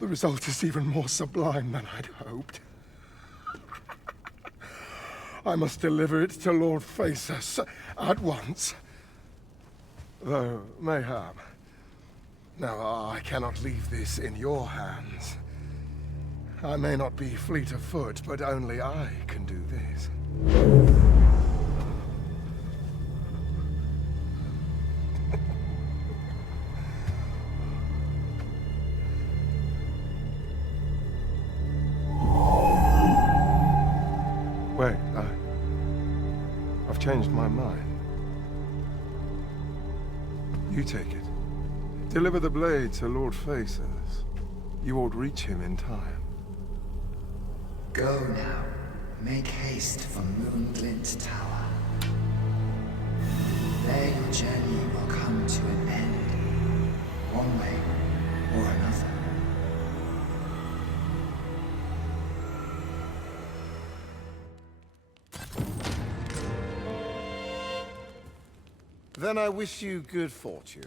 The result is even more sublime than I'd hoped. I must deliver it to Lord Phaesus at once. Though, mayhap. Now, I cannot leave this in your hands. I may not be fleet of foot, but only I can do this. Wait, I've changed my mind. You take it. Deliver the blade to Lord Phaesus. You ought reach him in time. Go now. Make haste for Moonglint Tower. There your journey will come to an end, one way or another. Then I wish you good fortune.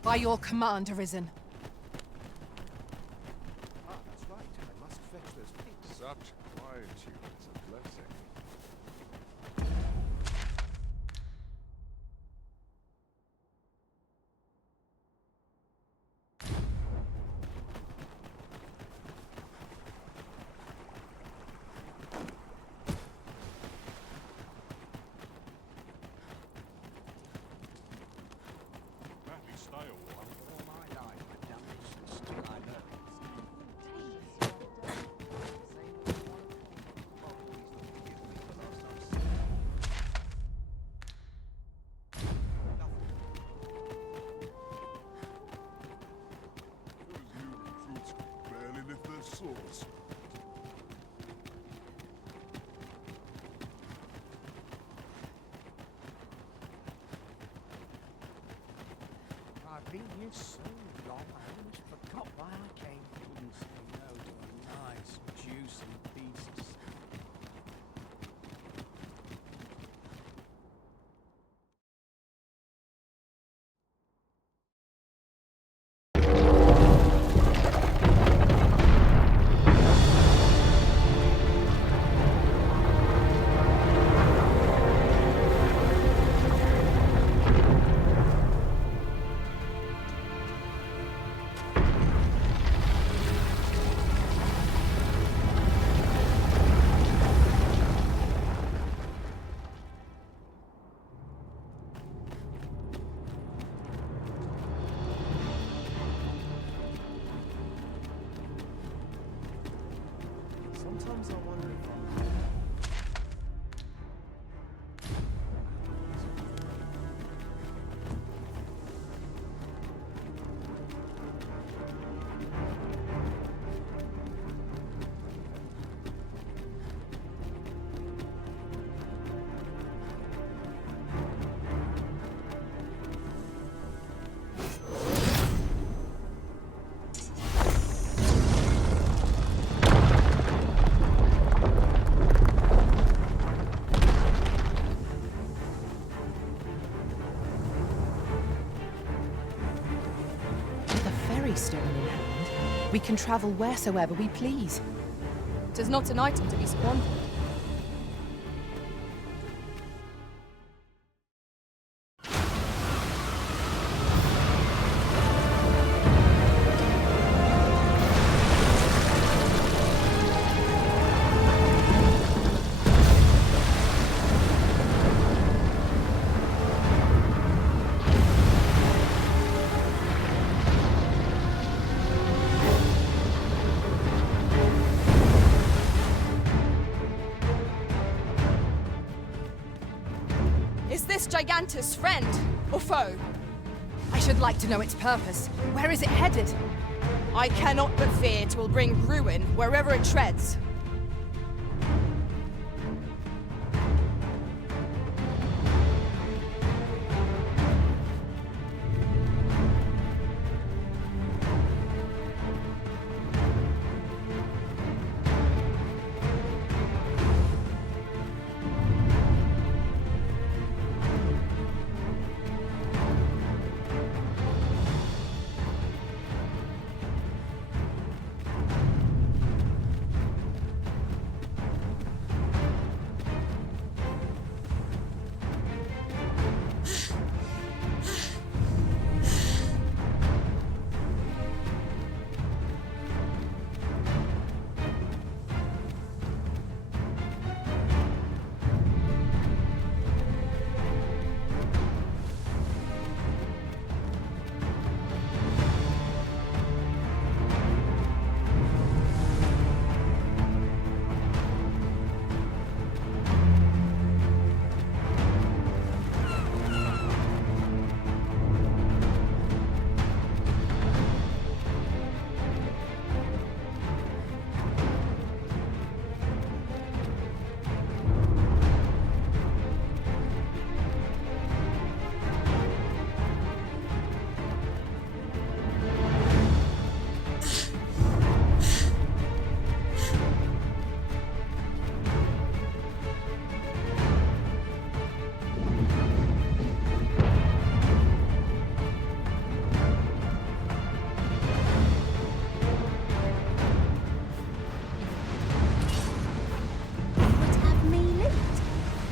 By your command, Arisen. Ah, that's right. I must fetch those pigs. Such quietude is a blessing. Swords. I've been here so long, I almost forgot why I came. Couldn't say no to a nice, juicy piece of steak. Sometimes I wonder if I'm... Stone in hand, we can travel wheresoever we please. 'Tis not an item to be squandered. Gigantus friend or foe? I should like to know its purpose. Where is it headed? I cannot but fear it will bring ruin wherever it treads.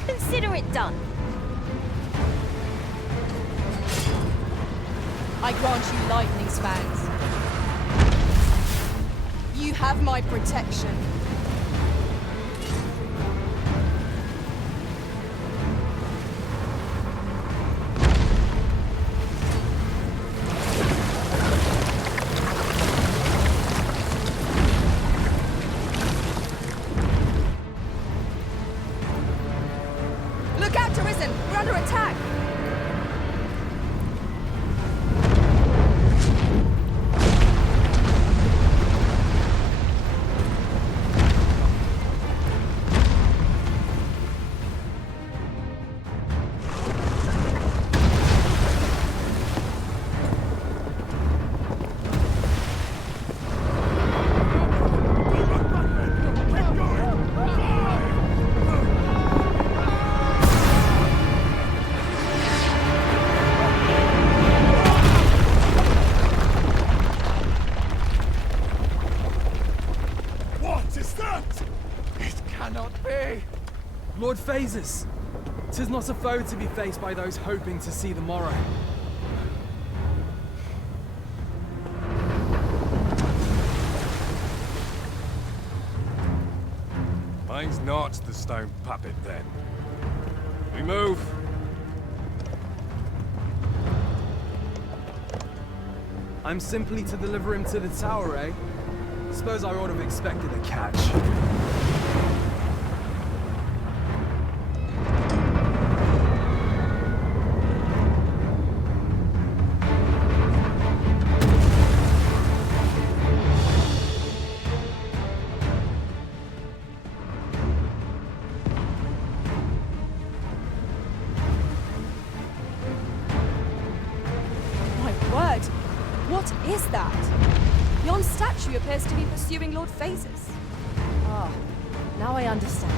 Consider it done. I grant you lightning spans. You have my protection. Look out, Arisen! We're under attack! Lord Phases! 'Tis not a foe to be faced by those hoping to see the morrow. Mine's not the stone puppet, then. We move. I'm simply to deliver him to the tower, eh? Suppose I ought to have expected a catch. What is that? Yon statue appears to be pursuing Lord Phases. Ah, now I understand.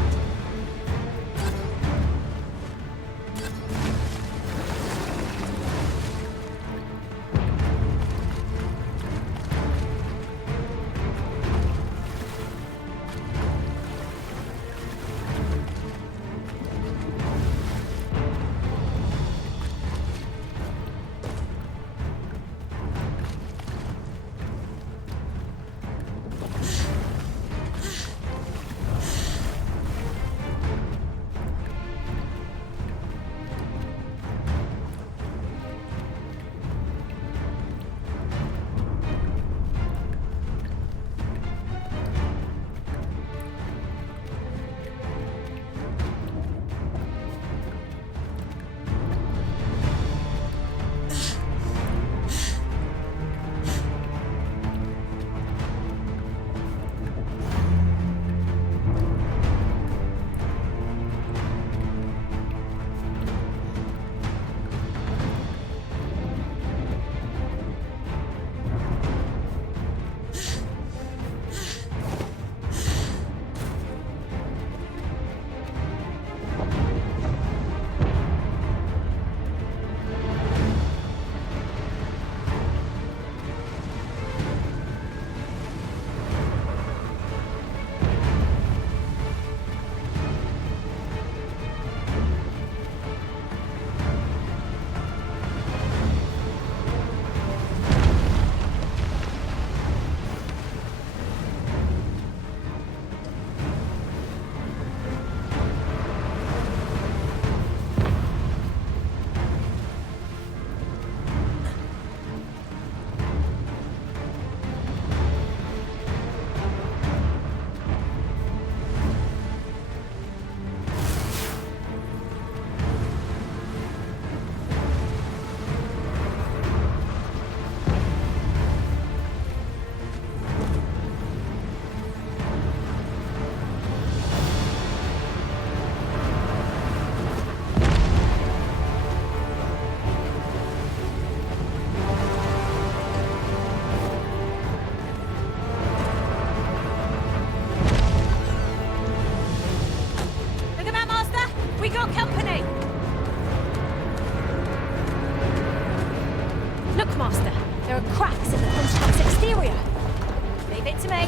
it to me.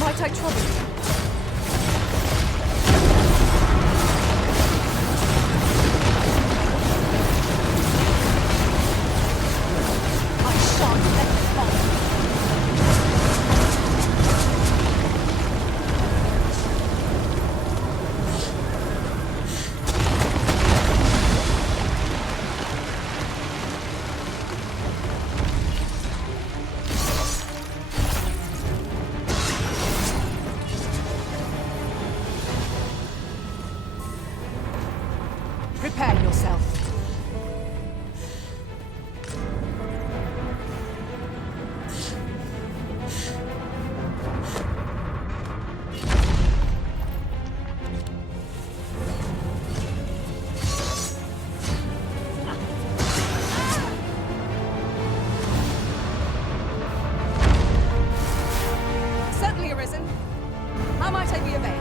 Might I trouble you? I shan't let you fall. Prepare yourself. Certainly arisen. How might I be of aid?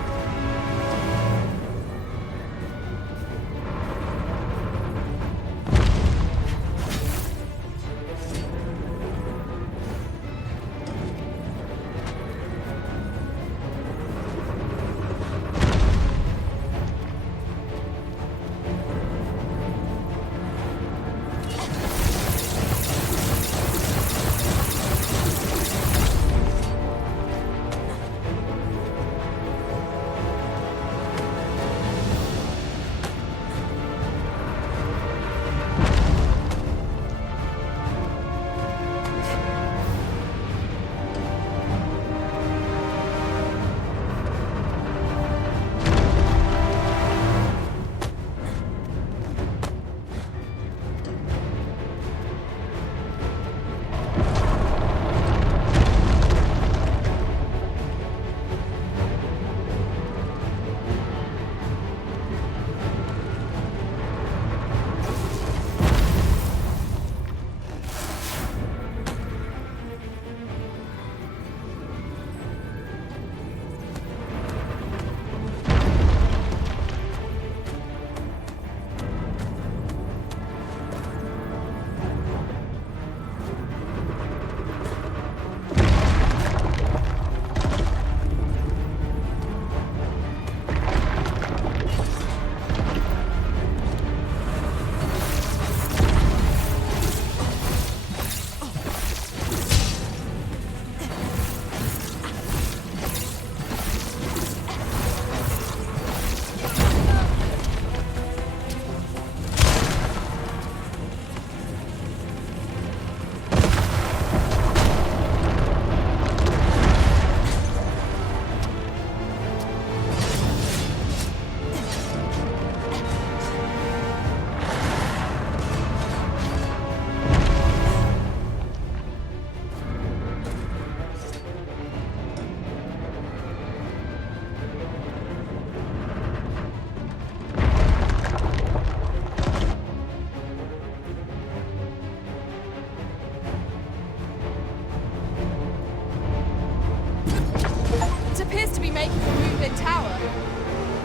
Appears to be making for Moonlit Tower.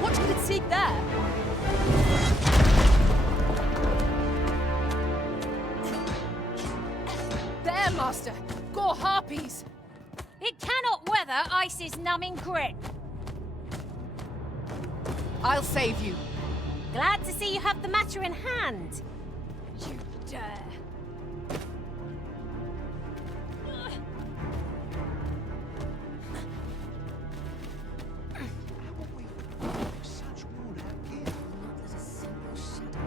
What could it seek there? There, Master! Gore harpies! It cannot weather ice's numbing grip. I'll save you. Glad to see you have the matter in hand. You dare. Such worn out gear. Not that a simple shadow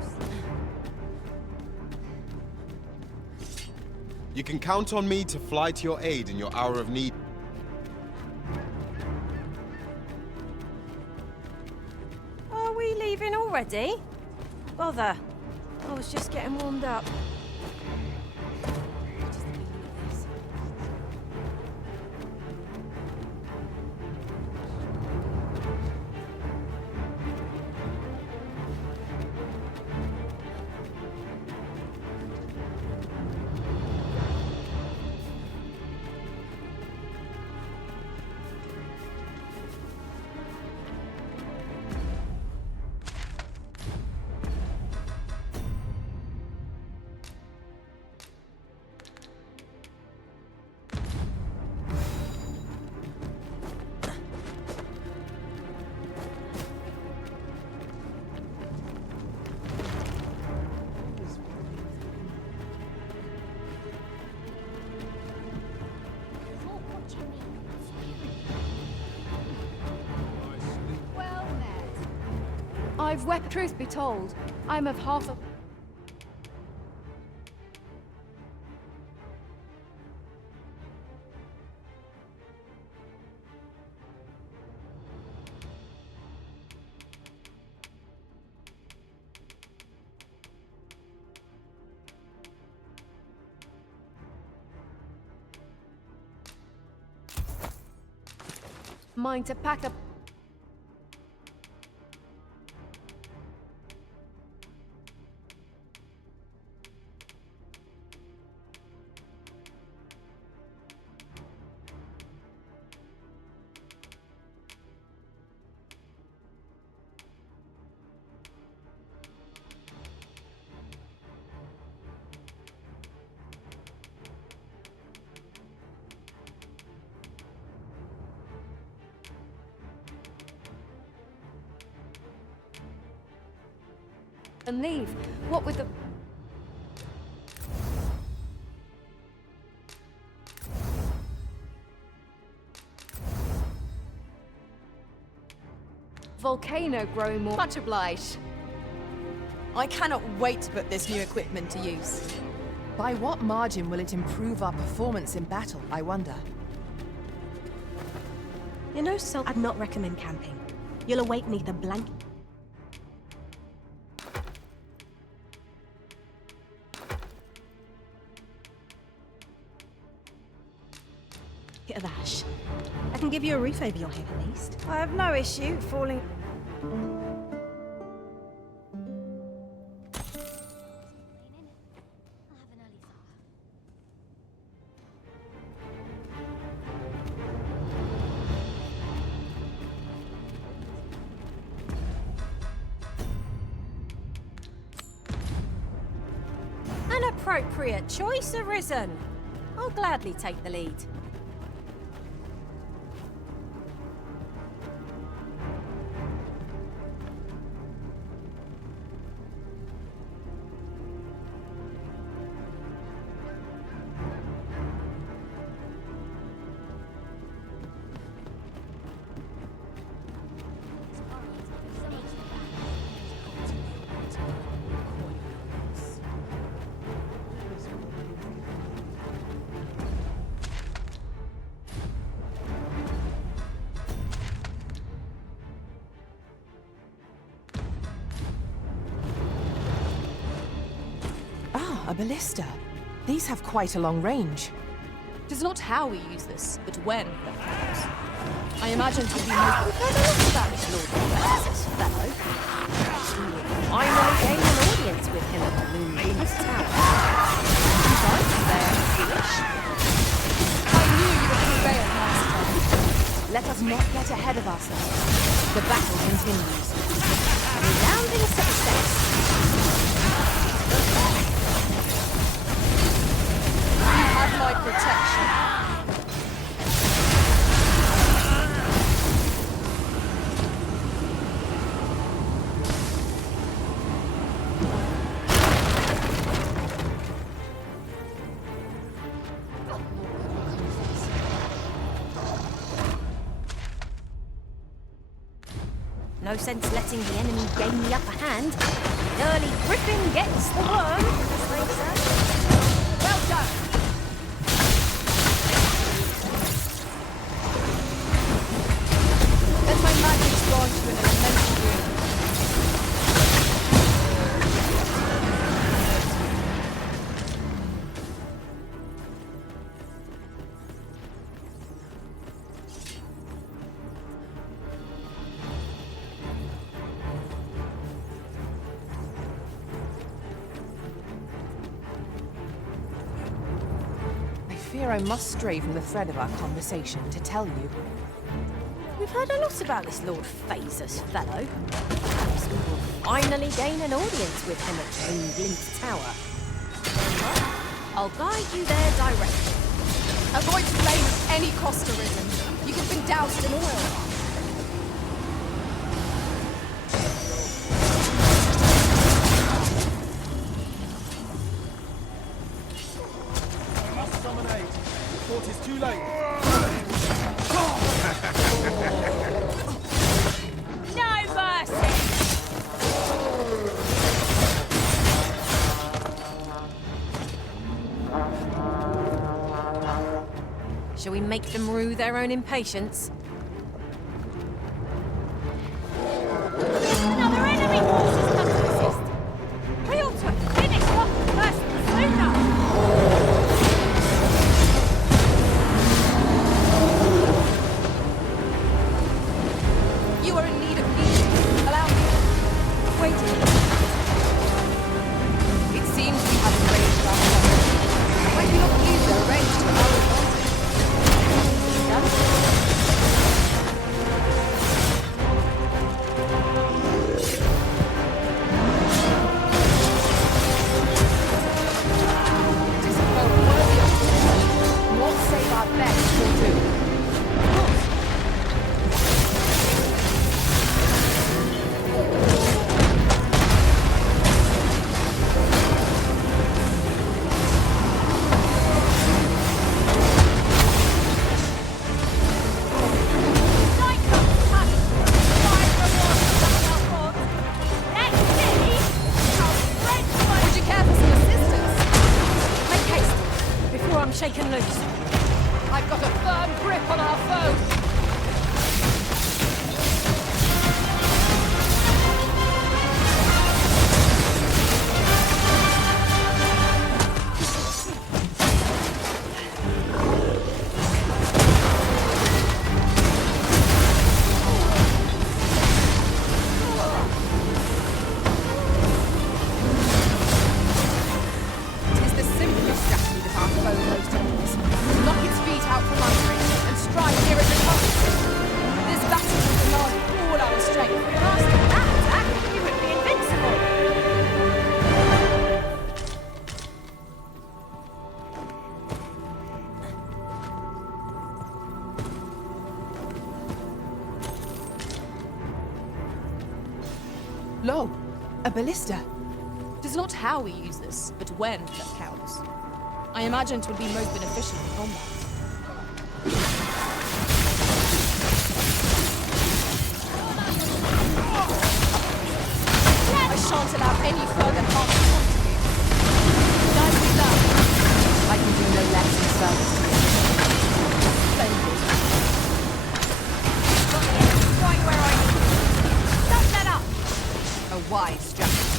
You can count on me to fly to your aid in your hour of need. Are we leaving already? Bother. I was just getting warmed up. What is the meaning of this? I've wept. Truth be told, I'm of half a... mind to pack up. And leave. What with the... volcano growing more... Much obliged. I cannot wait to put this new equipment to use. By what margin will it improve our performance in battle, I wonder? You know, so I'd not recommend camping. You'll awake neath a blanket of ash. I can give you a roof over your head at least. I have no issue falling... An appropriate choice arisen. I'll gladly take the lead. A ballista. These have quite a long range. It is not how we use this, but when that counts. I imagine to be most... We've heard a lot about this Lord Francis fellow. I will gain an audience with him at the Moonbeam's Tower. I knew you would prevail, Master. Let us not get ahead of ourselves. The battle continues. Resounding success. Have my protection. No sense letting the enemy gain the upper hand. The early griffin gets the worm, as they say. Well done. Let my magic grant you an elemental boon. I must stray from the thread of our conversation to tell you. We've heard a lot about this Lord Phasus fellow. Perhaps we will finally gain an audience with him at Moonglint Tower. I'll guide you there directly. Avoid flame at any cost arisen. You have been doused in oil. It's too late. No mercy! Shall we make them rue their own impatience? Another enemy force has come to assist! We ought to have finished off the first sooner! You are in need of leadership. Allow me. Wait. It seems we have arranged ourselves. Why do you not use the range to our shaken loose. I've got a firm grip on our foe. Lo, a ballista. It is not how we use this, but when that counts. I imagine it would be most beneficial in combat. I shan't allow any further harm to come to you. Nicely done. I can do no less in service to you. Splendid. Right where I need you. Don't let up! A wise strategy.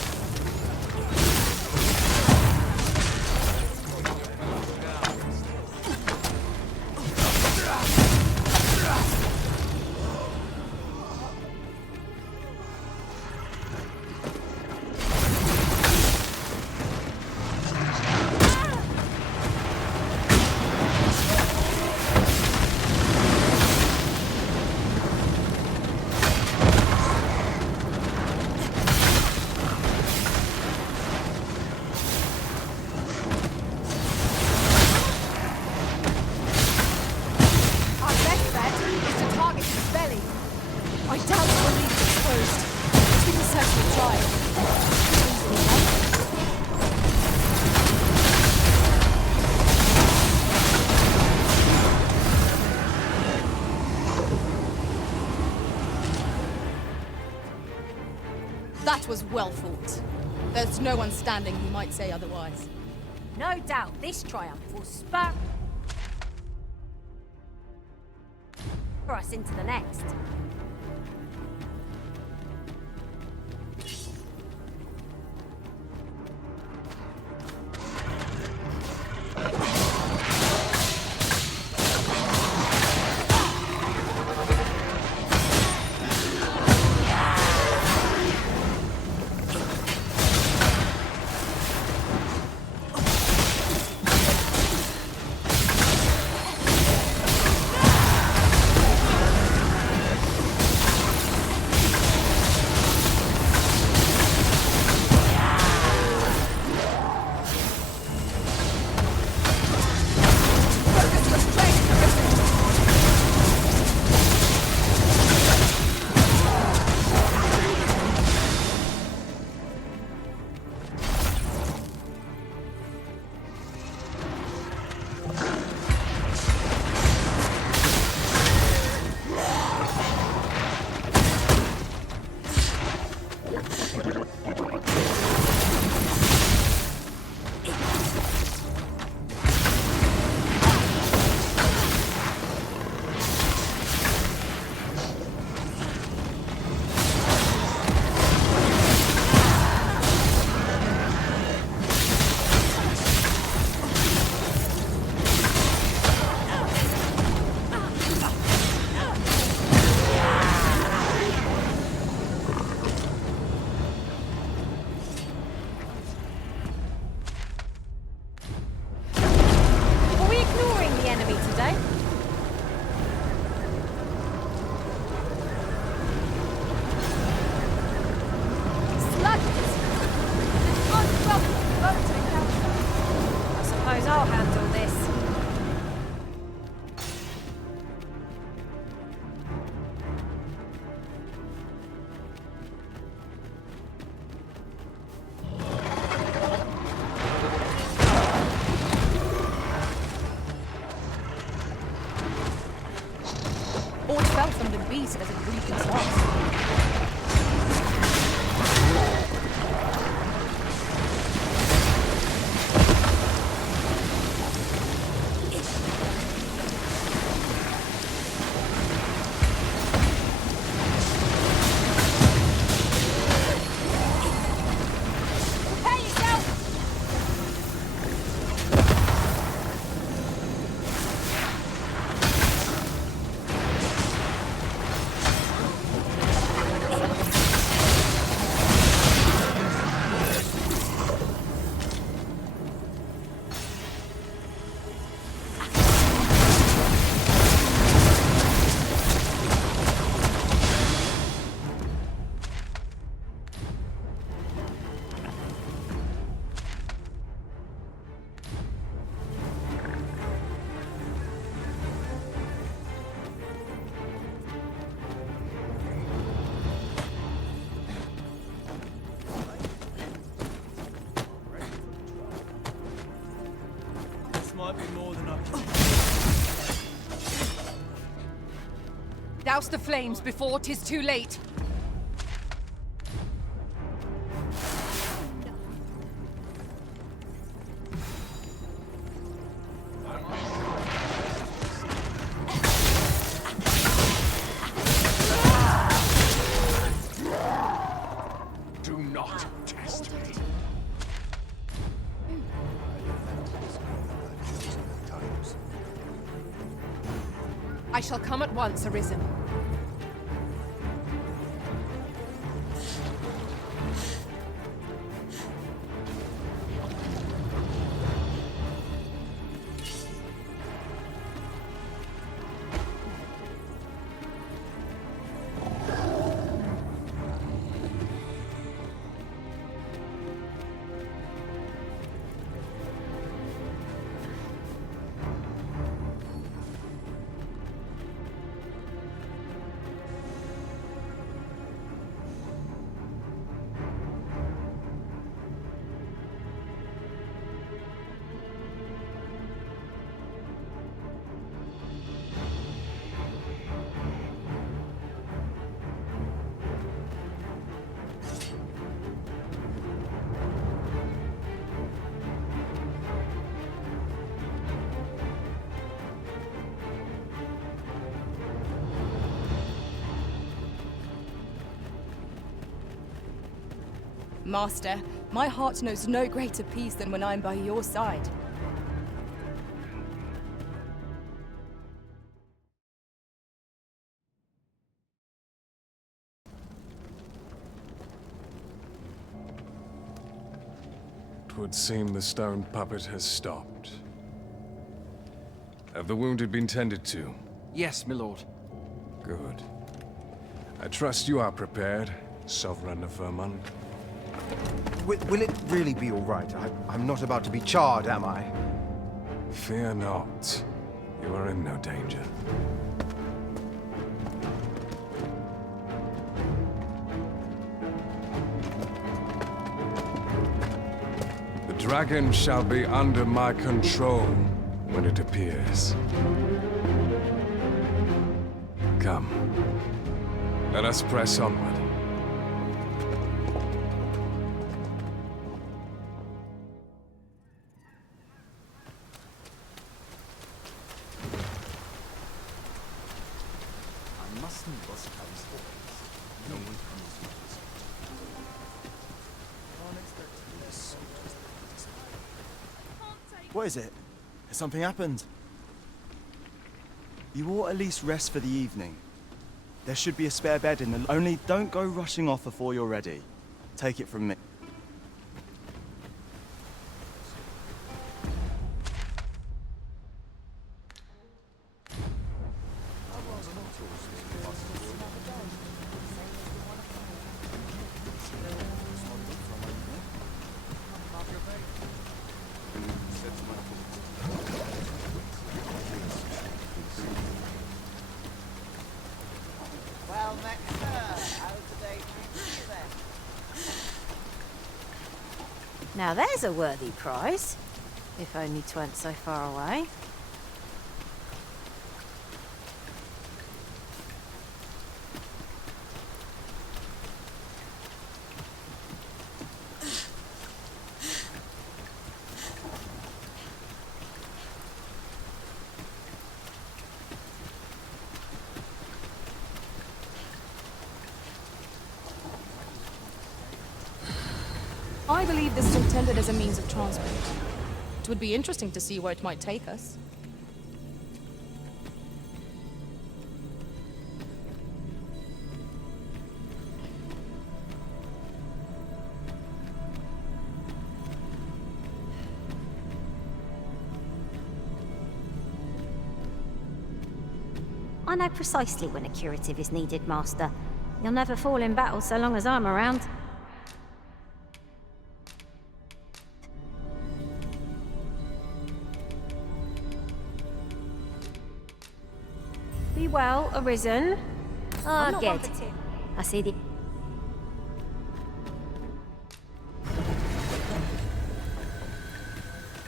That was well fought. There's no one standing who might say otherwise. No doubt this triumph will spur us into the next. Or it fell from the beast as it breathed its last. Might be more than I can. Douse the flames before 'tis too late. Do not test me. I shall come at once, Arisen. Master, my heart knows no greater peace than when I'm by your side. Twould seem the stone puppet has stopped. Have the wounded been tended to? Yes, my lord. Good. I trust you are prepared, Sovereign of Vermund. Will it really be all right? I'm not about to be charred, am I? Fear not. You are in no danger. The dragon shall be under my control when it appears. Come. Let us press onward. What is it? Has something happened? You ought at least rest for the evening. There should be a spare bed in the... Only don't go rushing off before you're ready. Take it from me. Well met, sir. How today treat you then? Now there's a worthy prize. If only 'tweren't so far away. believe this is intended as a means of transport. It would be interesting to see where it might take us. I know precisely when a curative is needed, Master. You'll never fall in battle so long as I'm around. Be well, Arisen. Ah, good. I see the...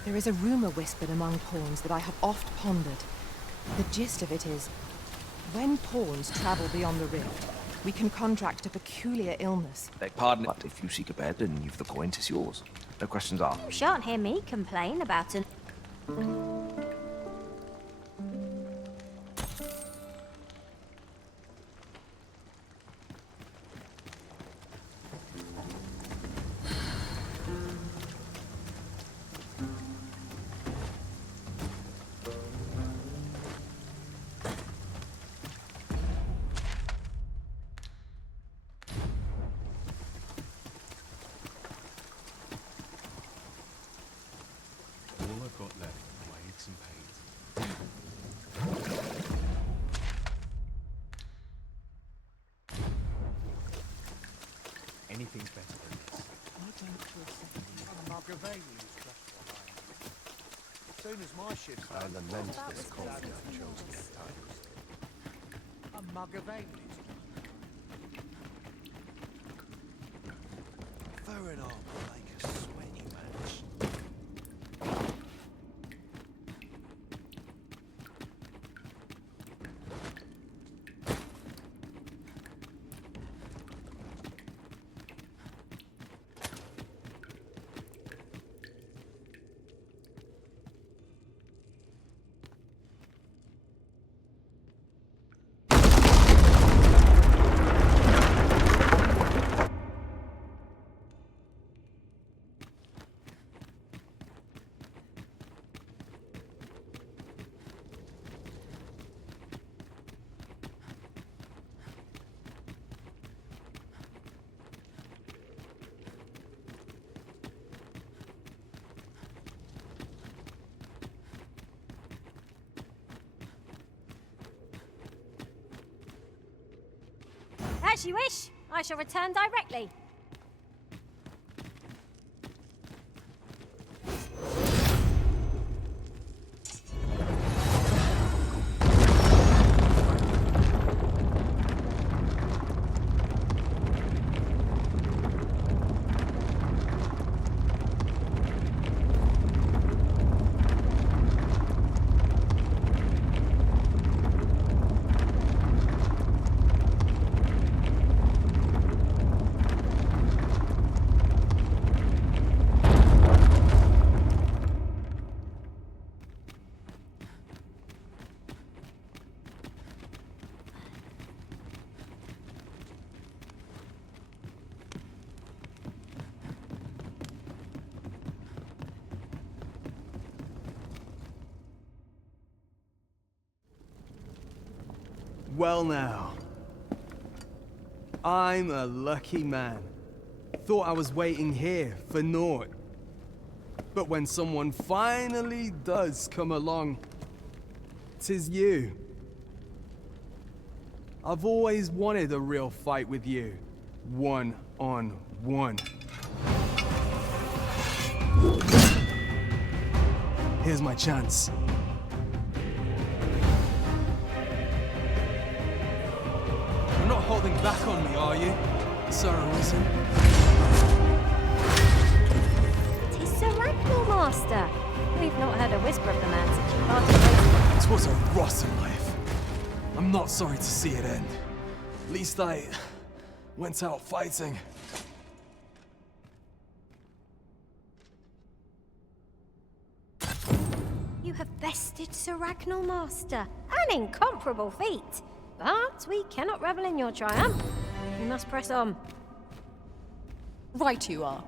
There is a rumor whispered among pawns that I have oft pondered. The gist of it is, when pawns travel beyond the rift, we can contract a peculiar illness. Beg pardon, but if you seek a bed and you've the coin, 'tis yours. No questions asked. You shan't hear me complain about an... All I've got left are my aches and pains. Anything's better than this. A Machiavelli is just what I need. As soon as my ship's I lament this course you have chosen at times. a Machiavelli. Fur and armor make a sweaty match. As you wish. I shall return directly. Well now. I'm a lucky man. Thought I was waiting here for naught. But when someone finally does come along, 'tis you. I've always wanted a real fight with you. One-on-one. Here's my chance. You're not holding back on me, are you, Sir Arisen? Tis Sir Ragnall, Master. We've not heard a whisper of the man since you parted ways. 'Twas a rotten life. I'm not sorry to see it end. At least I went out fighting. You have bested Sir Ragnall, Master. An incomparable feat. But we cannot revel in your triumph. We must press on. Right you are.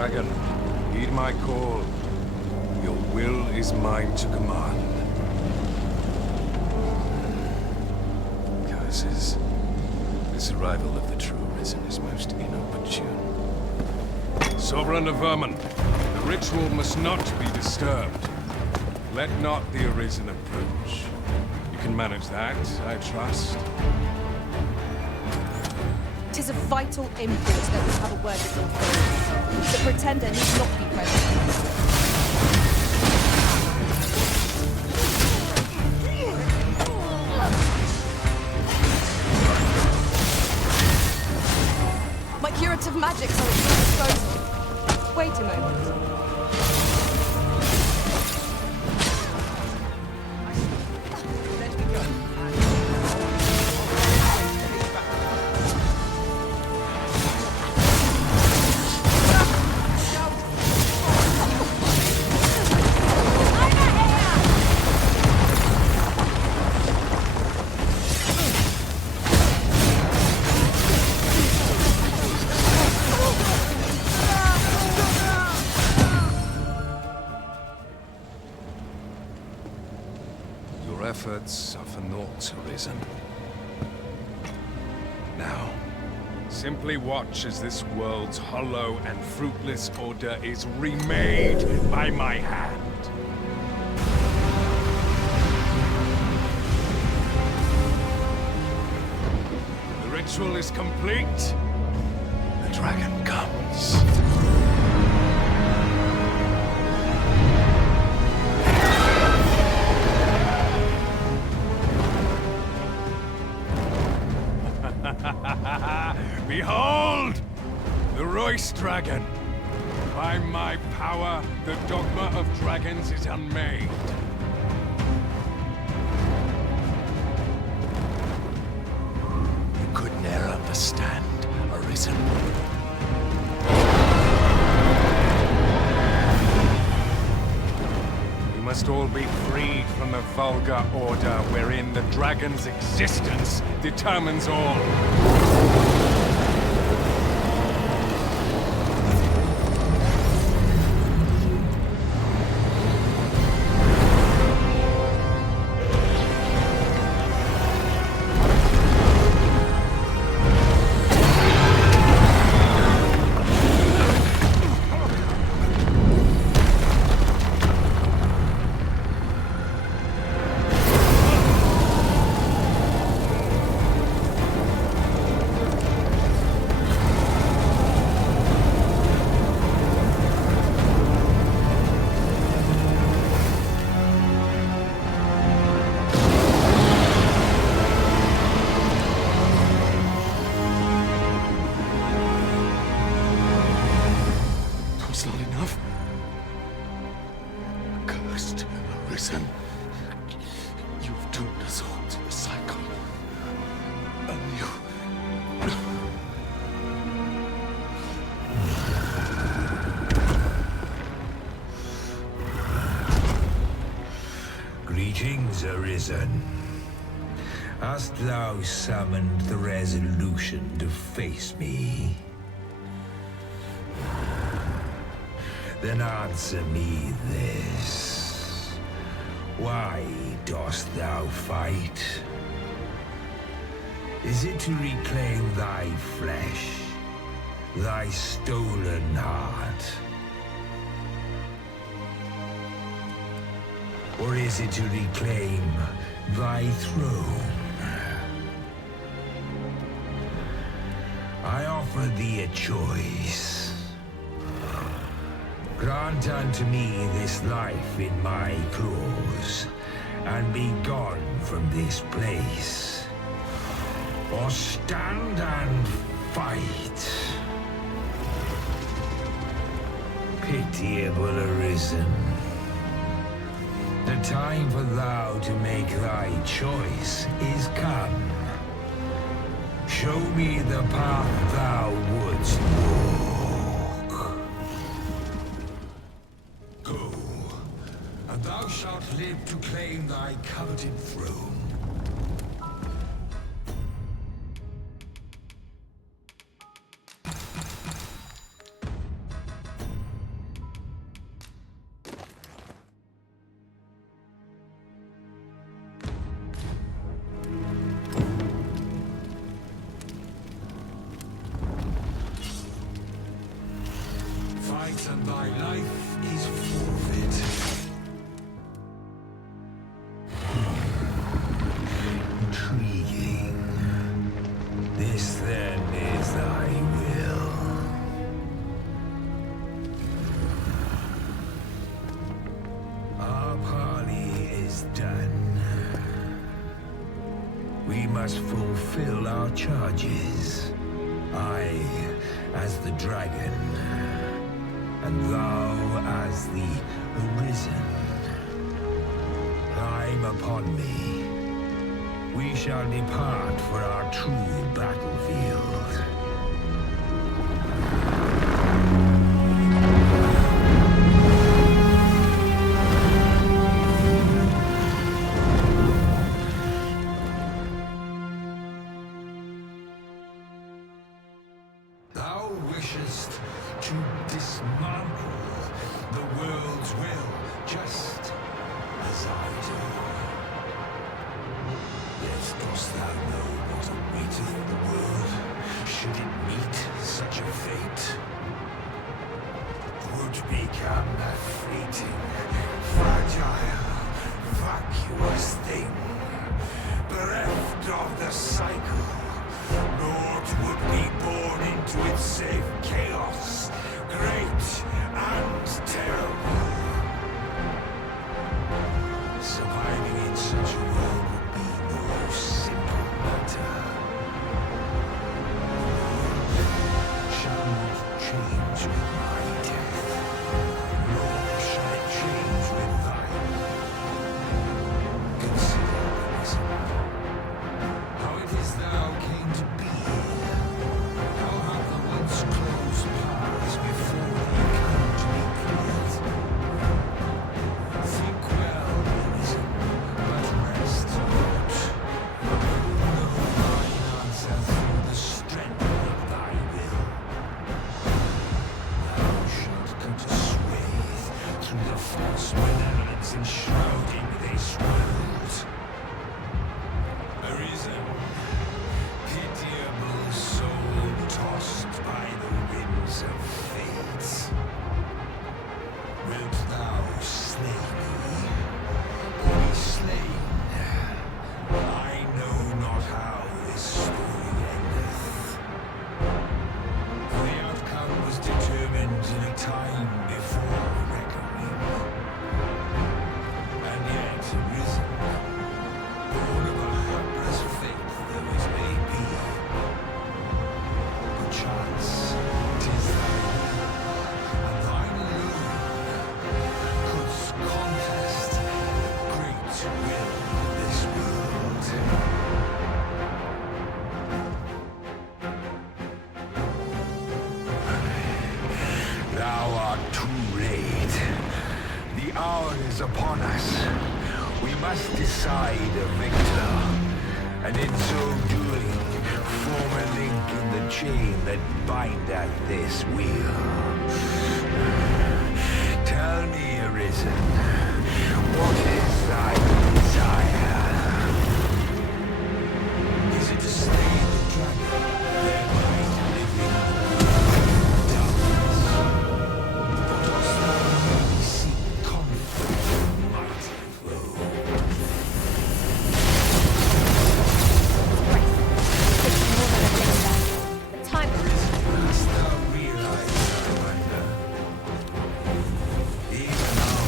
dragon. Heed my call. Your will is mine to command. Curses. This arrival of the true Risen is most inopportune. Sovereign of Vermin, the ritual must not be disturbed. Let not the Arisen approach. You can manage that, I trust. 'Tis of vital import that we have a word with Lord Phasers. The Pretender need not be present. My curative magics are at your disposal. Wait a moment. Your efforts are for naught, Arisen. Now, simply watch as this world's hollow and fruitless order is remade by my hand. The ritual is complete. The dragon comes. Behold! The Royce Dragon! By my power, the dogma of dragons is unmade. You could ne'er understand, Arisen. We must all be freed from the vulgar order wherein the dragon's existence determines all. It's not enough. Cursed, Arisen. You've doomed us all to the cycle. And you... Greetings, Arisen. Hast thou summoned the resolution to face me? Then answer me this. Why dost thou fight? Is it to reclaim thy flesh, thy stolen heart? Or is it to reclaim thy throne? I offer thee a choice. Grant unto me this life in my claws, and be gone from this place. Or stand and fight. Pitiable Arisen. The time for thou to make thy choice is come. Show me the path thou wouldst walk. Go, and thou shalt live to claim thy coveted throne. thy life is forfeit. Intriguing. This then is thy will. Our parley is done. We must fulfill our charges. I, as the dragon, and thou as the Arisen. Climb upon me. We shall depart for our true battlefield. Thou wishest to dismantle the world's will, just as I do. Yet dost thou know what awaiteth the world, should it meet such a fate? 'Twould become a fleeting, fragile, vacuous thing, bereft of the cycle. Naught would be born into its save chaos, great and terrible. Surviving in such a world would be no simple matter. Shall not change with my death, nor shall it change with thine. Consider this. How it is thou came to be. How have the once closed paths before thee come to be cleared? Think well, Arisen, but rest not. Know thine answer through the strength of thy will. Thou shalt come to swathe through the false benevolence enshrouding this world. Arisen, pitiable soul tossed by the winds of fate. Wilt thou slay me, or be slain? I know not how this story endeth. For the outcome was determined in a time before reckoning. And yet Arisen, born of a hapless faith though it may be, perchance 'tis thy will, and thine alone, couldst contest the great will of this world. Thou art too late. The hour is upon us. We must decide a victor, and in so doing, form a link in the chain that bindeth this wheel. Tell me, Arisen, what is thy desire? Is it to slay the dragon, thereby to live in darkness? Or dost thou only seek conflict with mighty foe? The time Hast thou realized, I wonder? Even our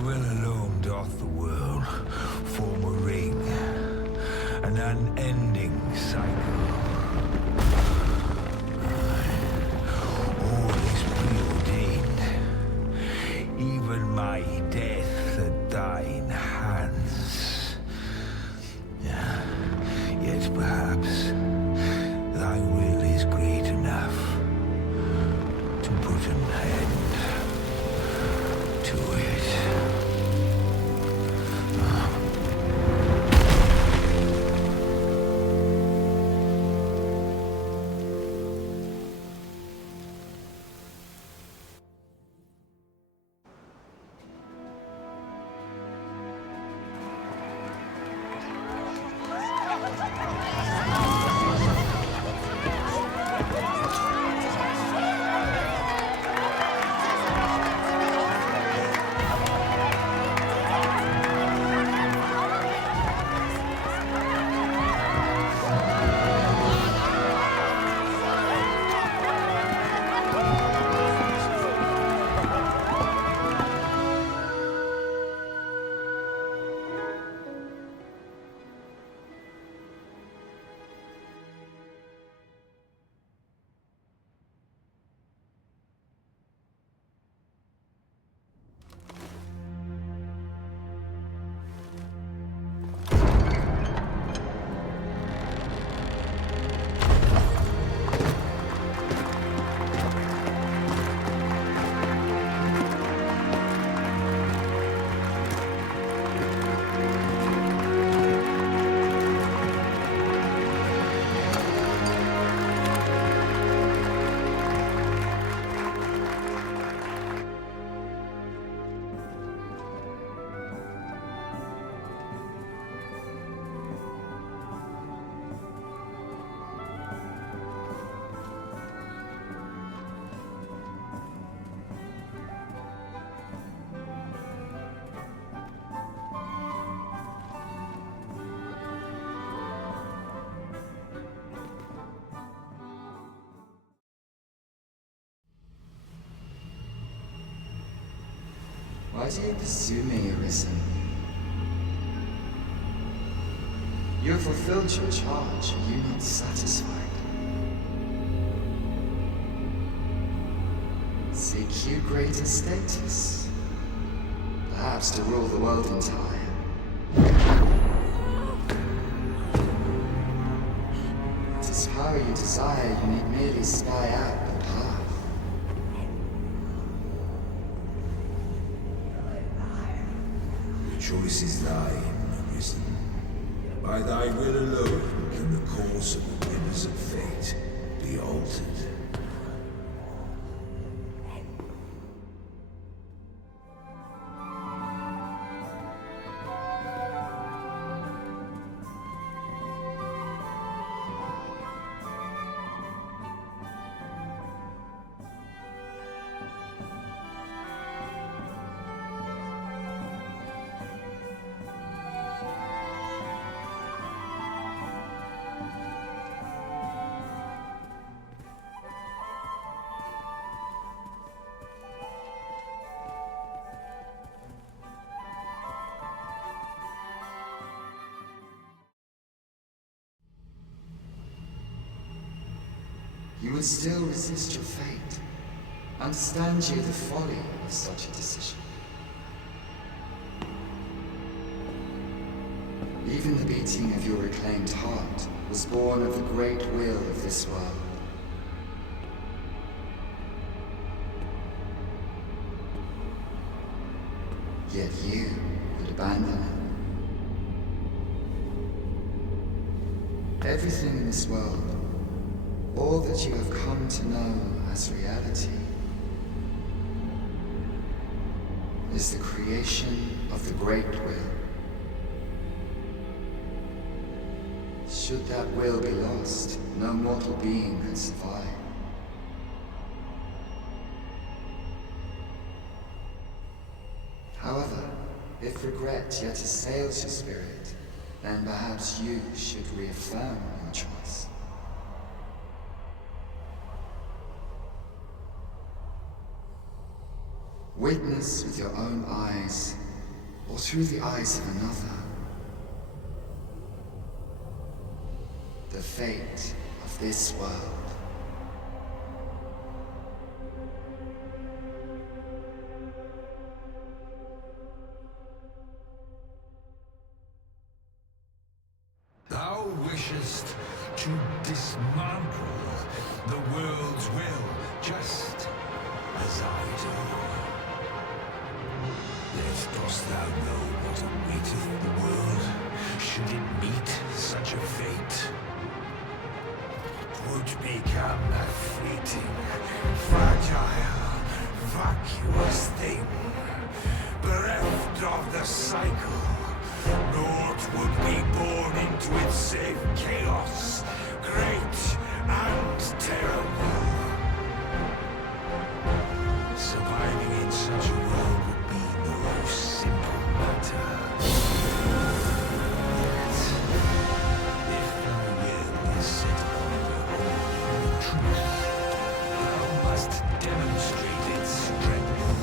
will alone doth the world form a ring, an unending cycle. All is preordained, even my death at thine hands. Yet perhaps thy will is great enough to put an end to it. Why do you pursue me, Arisen? You have fulfilled your charge. Are you not satisfied? Seek you greater status? Perhaps to rule the world entire? It is power you desire, you need merely spy out the path. The choice is thine, Arisen. By thy will alone can the course of the rivers of fate be altered. You would still resist your fate. Understand you the folly of such a decision. Even the beating of your reclaimed heart was born of the great will of this world. Yet you would abandon it. Everything in this world, all that you have come to know as reality, is the creation of the great will. Should that will be lost, no mortal being could survive. However, if regret yet assails your spirit, then perhaps you should reaffirm your choice. Witness with your own eyes or through the eyes of another. The fate of this world. Thou wishest to dismantle the world's will, just as I do. Yet dost thou know what awaiteth the world, should it meet such a fate? 'Twould become a fleeting, fragile, vacuous thing, bereft of the cycle. Naught would be born into its save chaos, great and terrible. Surviving in such a world would be no simple matter. Yet, if thy will is set upon the whole truth, thou must demonstrate its strength.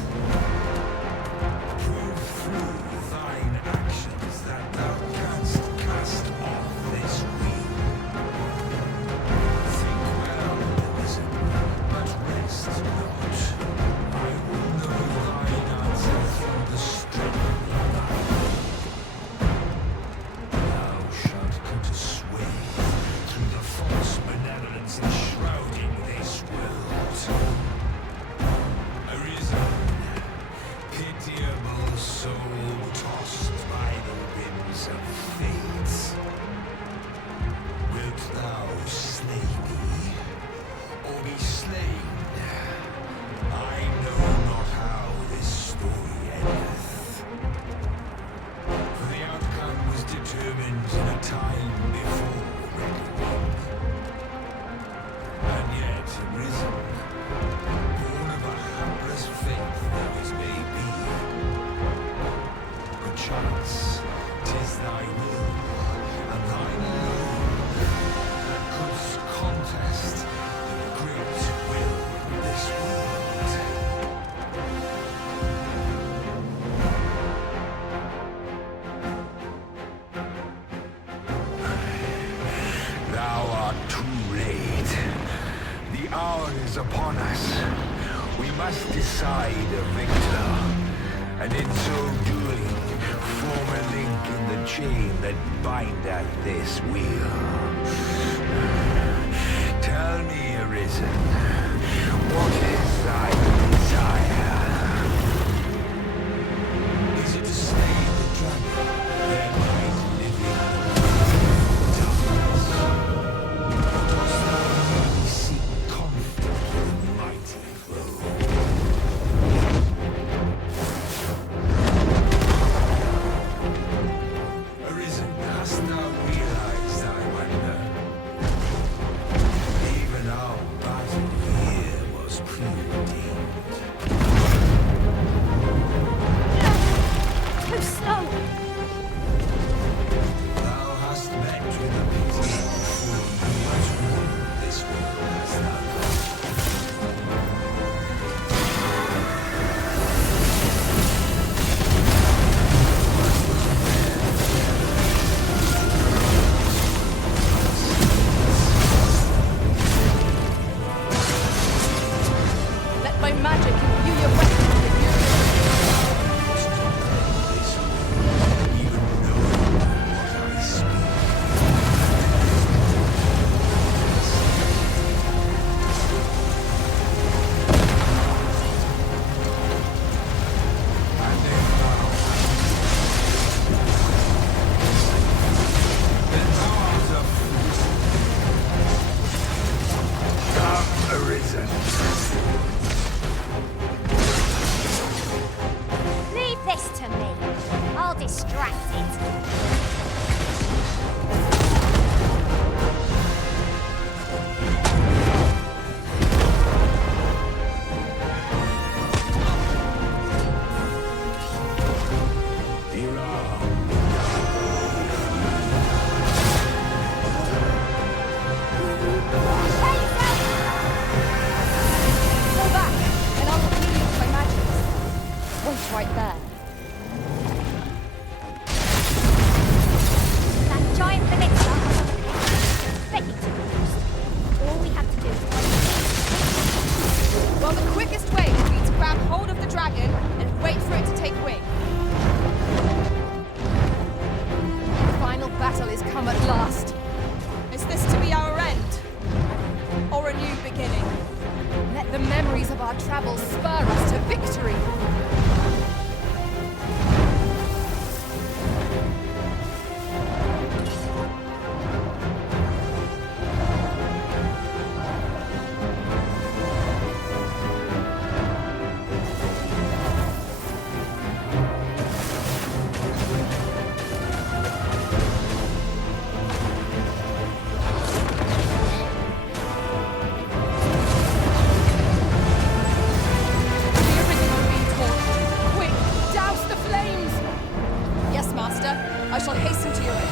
Prove through thine actions that thou canst cast off this wheel. Think well, Elysium, but rest not. I will know thine answer through the strength of thy will. Thou shalt come to sway through the false benevolence enshrouding this world. Arisen, pitiable soul tossed by the winds of fate. Wilt thou slay me, or be slain? I know not how this story endeth. For the outcome was determined in a time before reckoning. And yet arisen, born of a hapless faith though it may be. Perchance, 'tis thy will, and thine alone, that couldst contest the great will of this world. Thou art too late. The hour is upon us. We must decide a victor, and in so doing, form a link in the chain that bindeth this wheel. Tell me, Arisen, what is thy desire? Is it to slay the dragon, their might living darkness? Dost thou only seek conflict with the mighty foe? Arisen, hast thou realized thy wonder? Even our battle here was preordained. come at last. Is this to be our end? Or a new beginning? Let the memories of our travels spur us to victory. I shall hasten to your aid.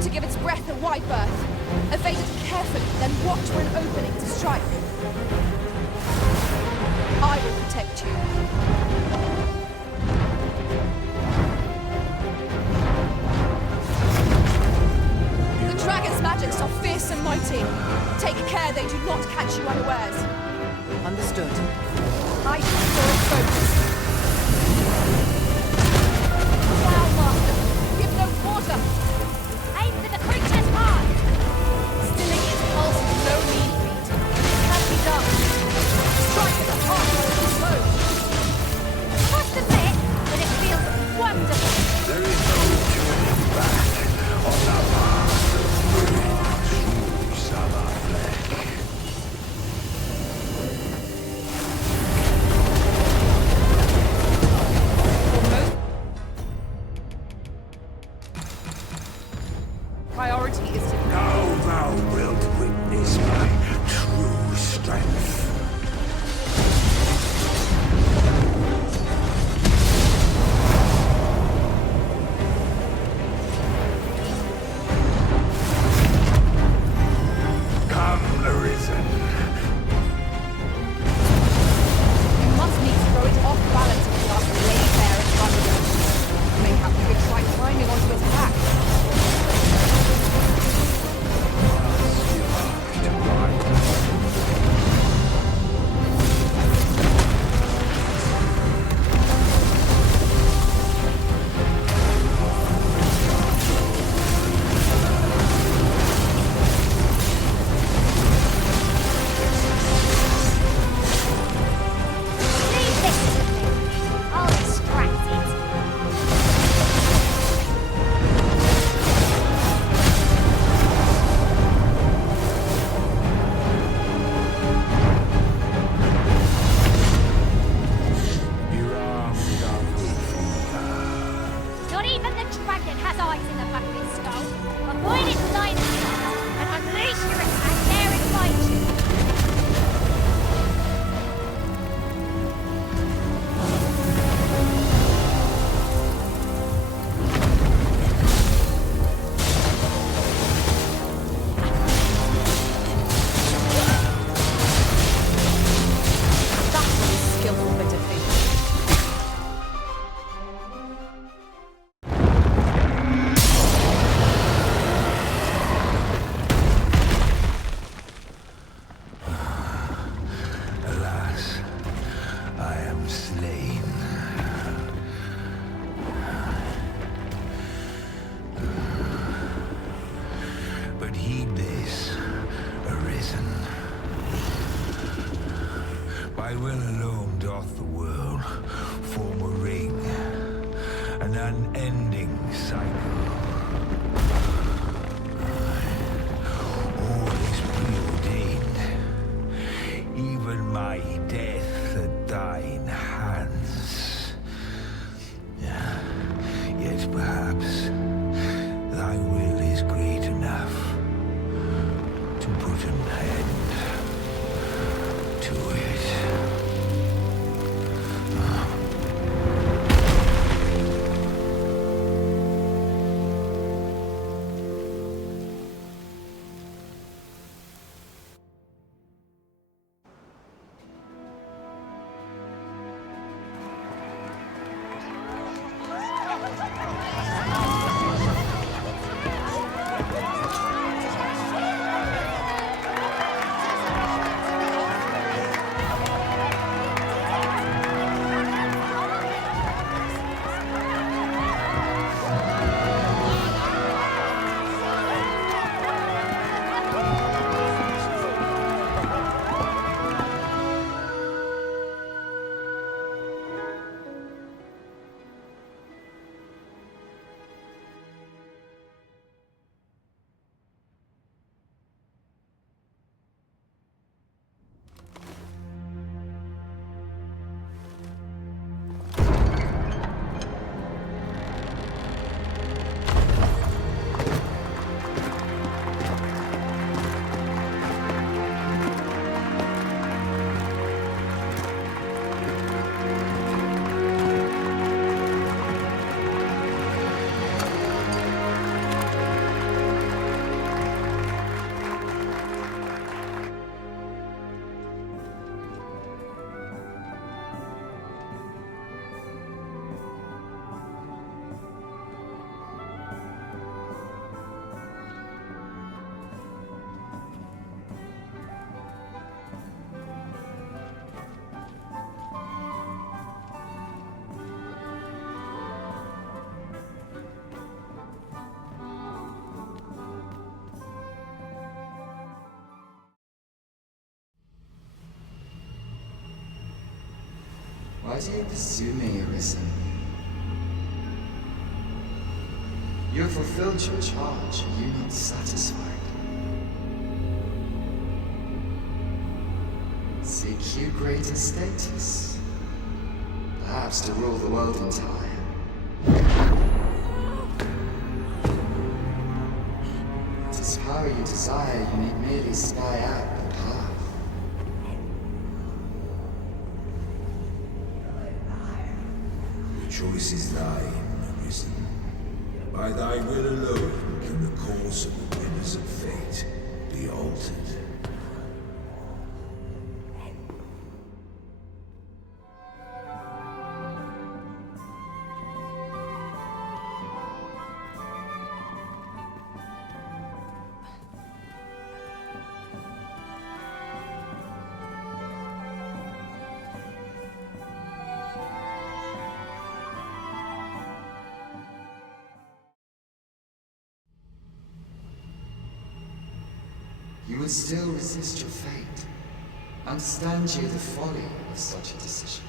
To give its breath a wide berth. Evade it carefully, then watch for an opening to strike. I will protect you. The dragon's magics are fierce and mighty. Take care they do not catch you unawares. Understood. I restore its focus. Wow, Master! Give no quarter! Aim for the creature's heart! Stilling its pulse is no mean feat. It can be done. Strike at the heart of its foe. Must admit that it feels wonderful. There is no turning back on the path of true summer fleck. Priority is to... Now thou wilt witness my true strength. Come, Arisen. You must needs throw it off balance if you are to lay bare in front of you. Mayhap you could try climbing onto its back. But heed this, Arisen. By will alone doth the world form a ring, an unending cycle. All is preordained, even my death at thine hands. Yet perhaps thy will is great enough to put an end to it. Why do you pursue me, Arisen? You have fulfilled your charge. Are you not satisfied? Seek you greater status? Perhaps to rule the world entire? It is power you desire, you need merely spy out the path. The choice is thine, Arisen. By thy will alone can the course of the winners of fate be altered. You would still resist your fate. Understand you the folly of such a decision.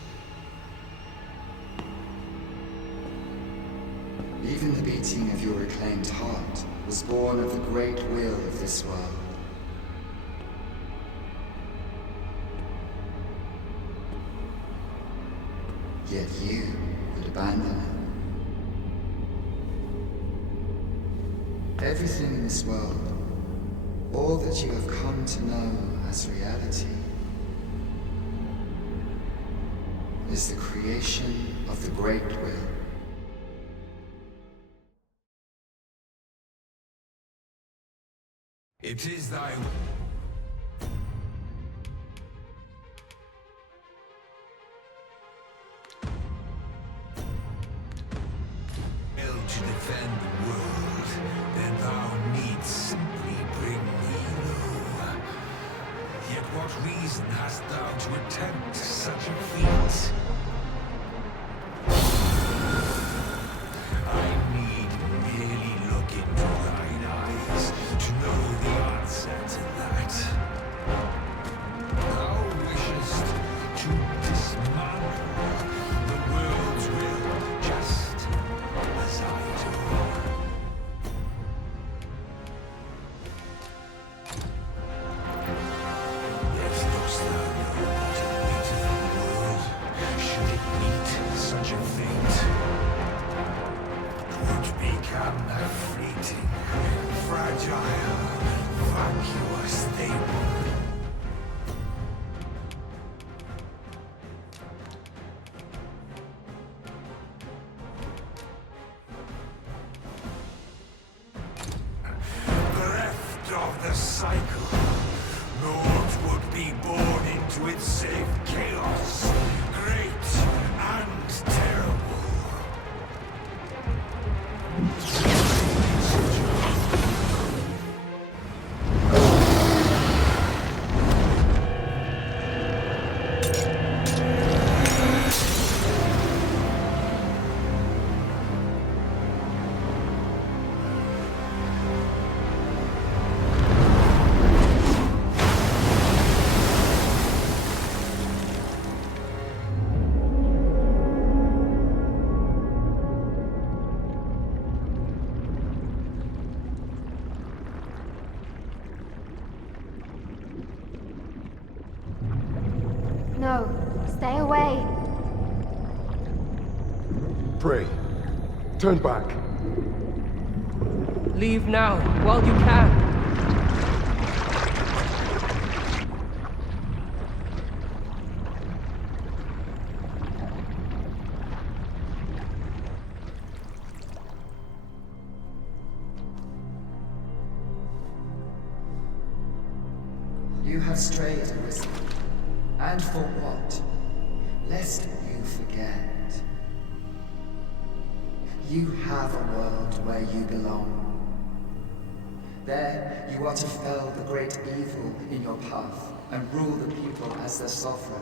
Even the beating of your reclaimed heart was born of the great will of this world. Yet you would abandon it. Everything in this world, all that you have come to know as reality, is the creation of the Great Will. It is thy will to defend the world, then thou needst simply bring me low. Yet what reason hast thou to attempt such a feat? I need merely look into thine eyes to know fragile, vacuous they were. Bereft of the cycle, Lords would be born into its safe chaos, great and terrible. No, stay away. Pray. Turn back. Leave now, while you can. You have strayed, Arisen. And for what? Lest you forget. You have a world where you belong. There, you are to fell the great evil in your path and rule the people as their sovereign.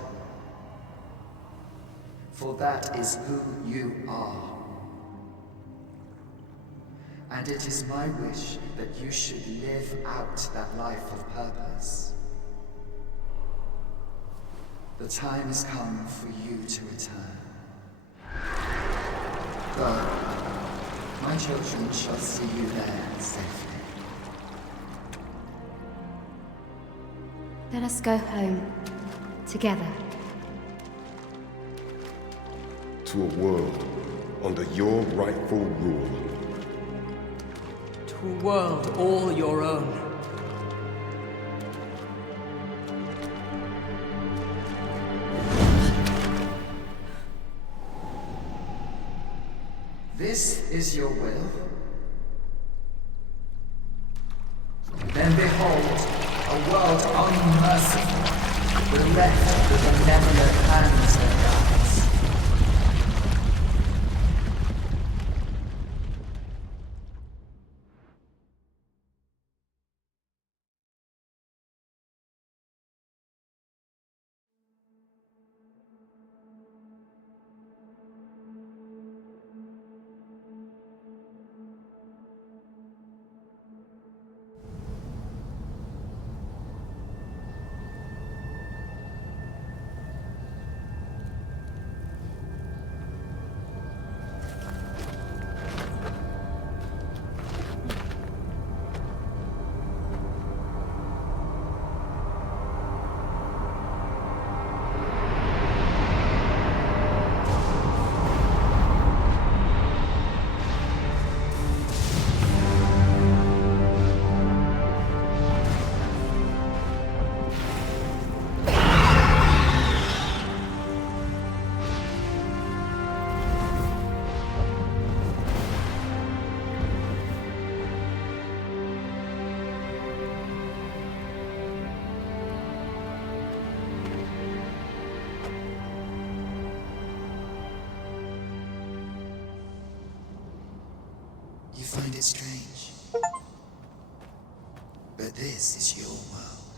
For that is who you are. And it is my wish that you should live out that life of purpose. The time has come for you to return. Go. My children shall see you there safely. Let us go home. Together. To a world under your rightful rule. To a world all your own. This is your will? Then behold, a world unmerciful, bereft with benevolent hands and guides. You find it strange. But this is your world.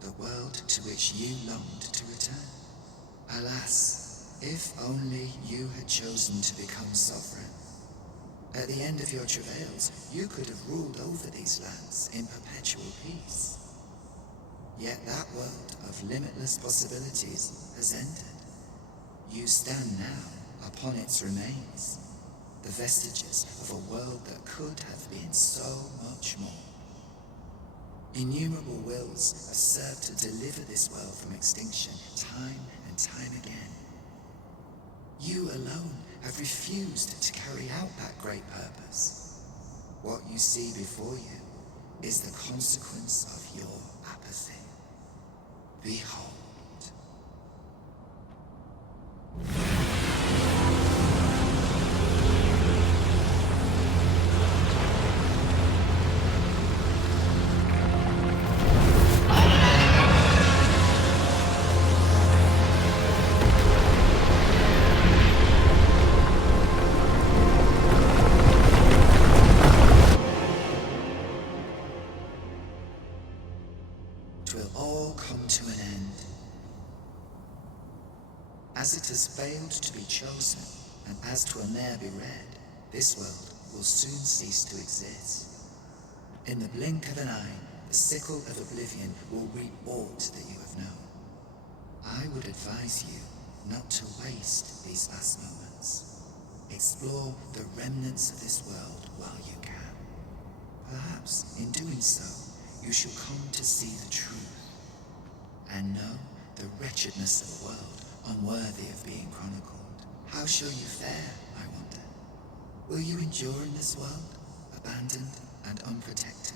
The world to which you longed to return. Alas, if only you had chosen to become sovereign. At the end of your travails, you could have ruled over these lands in perpetual peace. Yet that world of limitless possibilities has ended. You stand now upon its remains. The vestiges of a world that could have been so much more. Innumerable wills have served to deliver this world from extinction time and time again. You alone have refused to carry out that great purpose. What you see before you is the consequence of your apathy. Behold. Will all come to an end. As it has failed to be chosen, and as 'twill ne'er be read, this world will soon cease to exist. In the blink of an eye, the sickle of oblivion will reap aught that you have known. I would advise you not to waste these last moments. Explore the remnants of this world while you can. Perhaps, in doing so, you shall come to see the truth, and know the wretchedness of a world unworthy of being chronicled. How shall you fare, I wonder? Will you endure in this world, abandoned and unprotected?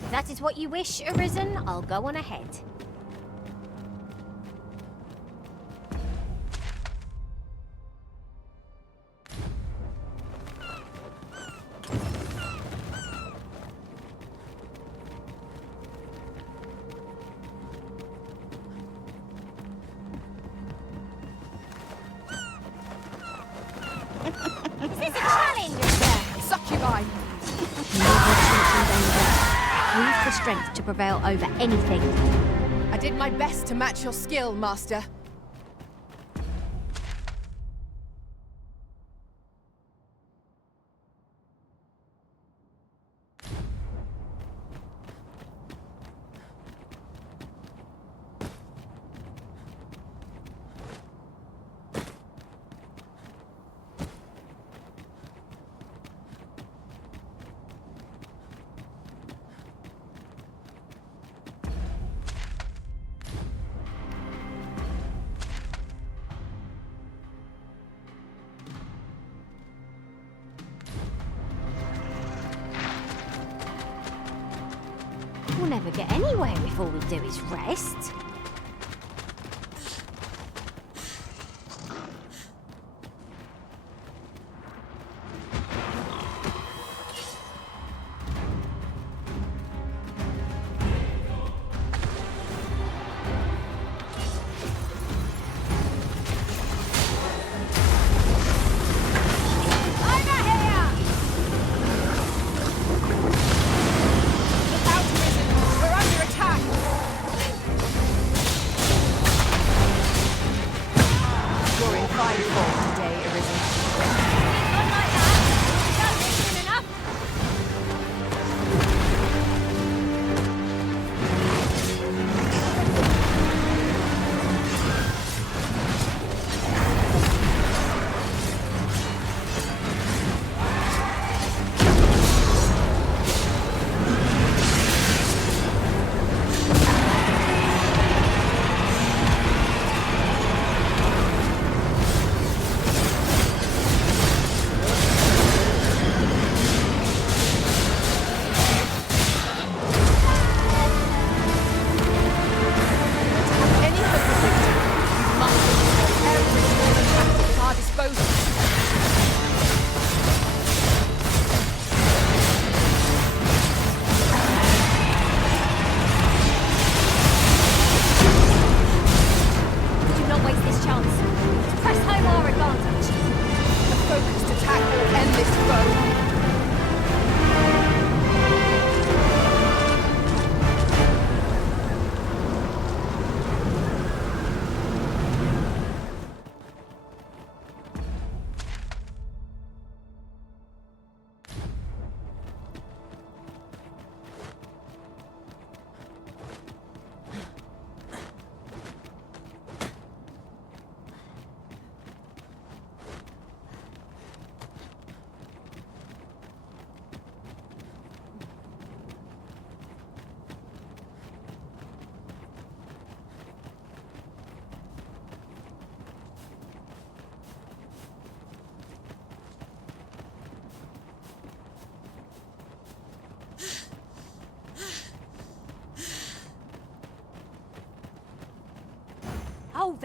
If that is what you wish, Arisen, I'll go on ahead. Is this a challenge? Succubi! Use the strength to prevail over anything. I did my best to match your skill, Master. We'll never get anywhere if all we do is rest. We're under attack!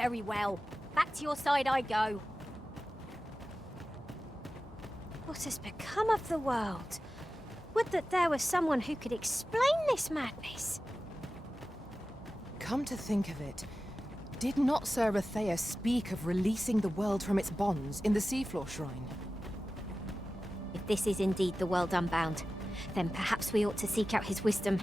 Very well. Back to your side I go. What has become of the world? Would that there was someone who could explain this madness. Come to think of it, did not Sir Athea speak of releasing the world from its bonds in the Seafloor Shrine? If this is indeed the world unbound, then perhaps we ought to seek out his wisdom.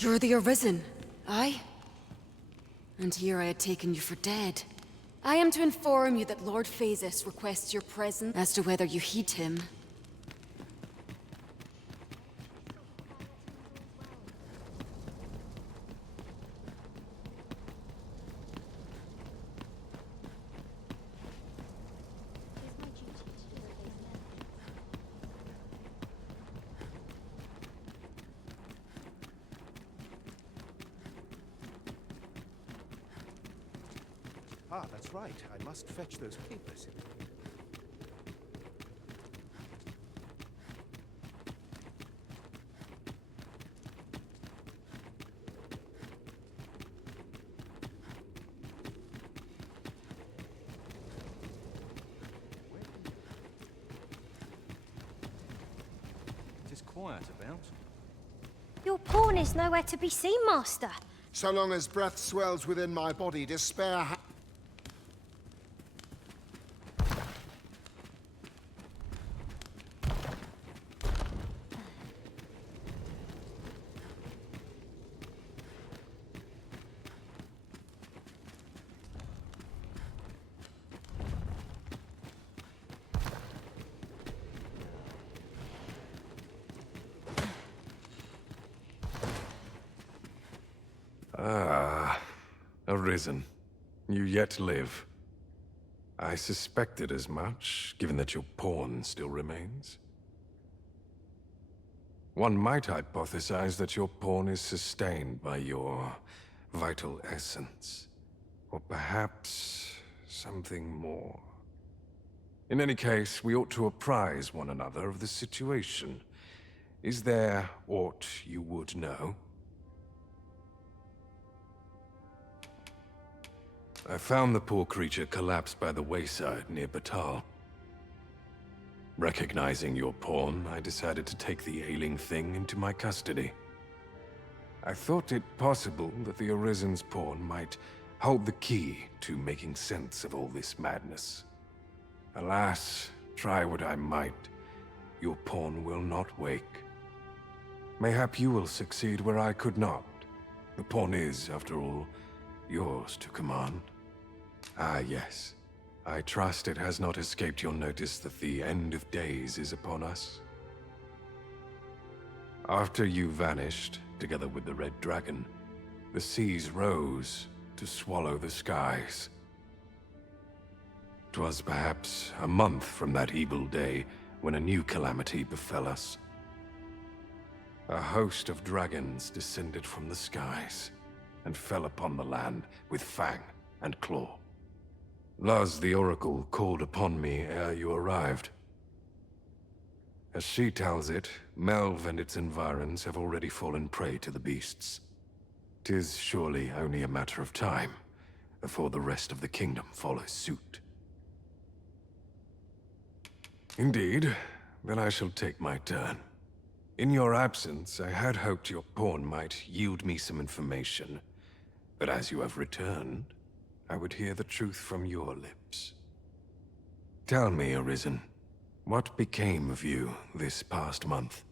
You're the Arisen, aye? And here I had taken you for dead. I am to inform you that Lord Phaesus requests your presence as to whether you heed him. Ah, that's right. I must fetch those papers. It is quiet about. Your pawn is nowhere to be seen, Master. So long as breath swells within my body, despair Ah, Arisen. You yet live. I suspected as much, given that your pawn still remains. One might hypothesize that your pawn is sustained by your vital essence. Or perhaps something more. In any case, we ought to apprise one another of the situation. Is there aught you would know? I found the poor creature collapsed by the wayside near Batal. Recognizing your pawn, I decided to take the ailing thing into my custody. I thought it possible that the Arisen's pawn might hold the key to making sense of all this madness. Alas, try what I might, your pawn will not wake. Mayhap you will succeed where I could not. The pawn is, after all, yours to command. Ah, yes. I trust it has not escaped your notice that the end of days is upon us. After you vanished, together with the Red Dragon, the seas rose to swallow the skies. 'Twas perhaps a month from that evil day when a new calamity befell us. A host of dragons descended from the skies and fell upon the land with fang and claw. Luz the Oracle called upon me ere you arrived. As she tells it, Melve and its environs have already fallen prey to the beasts. 'Tis surely only a matter of time before the rest of the kingdom follows suit. Indeed, then I shall take my turn. In your absence, I had hoped your pawn might yield me some information, but as you have returned, I would hear the truth from your lips. Tell me, Arisen, what became of you this past month?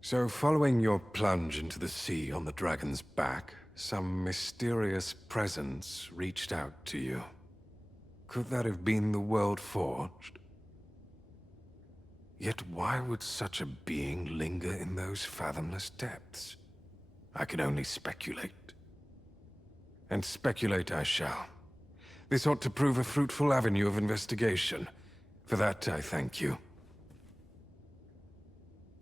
So, following your plunge into the sea on the dragon's back, some mysterious presence reached out to you. Could that have been the World Forged? Yet why would such a being linger in those fathomless depths? I can only speculate. And speculate I shall. This ought to prove a fruitful avenue of investigation. For that, I thank you.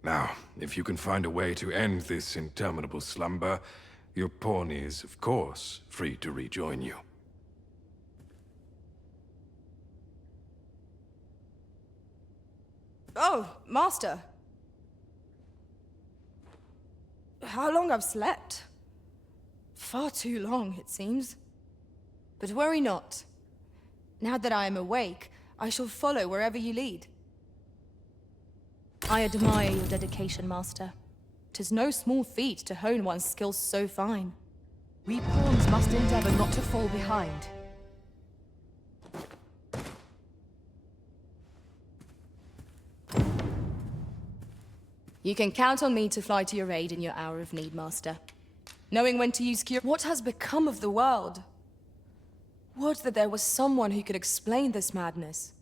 Now, if you can find a way to end this interminable slumber, your pawn is, of course, free to rejoin you. Oh, Master. How long I've slept? Far too long, it seems. But worry not. Now that I am awake, I shall follow wherever you lead. I admire your dedication, Master. 'Tis no small feat to hone one's skills so fine. We pawns must endeavor not to fall behind. You can count on me to fly to your aid in your hour of need, Master. Knowing when to use cure. What has become of the world? Would that there was someone who could explain this madness.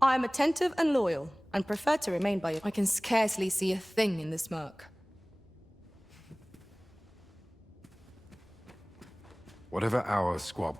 I am attentive and loyal, and prefer to remain by you. I can scarcely see a thing in this murk. Whatever our squab...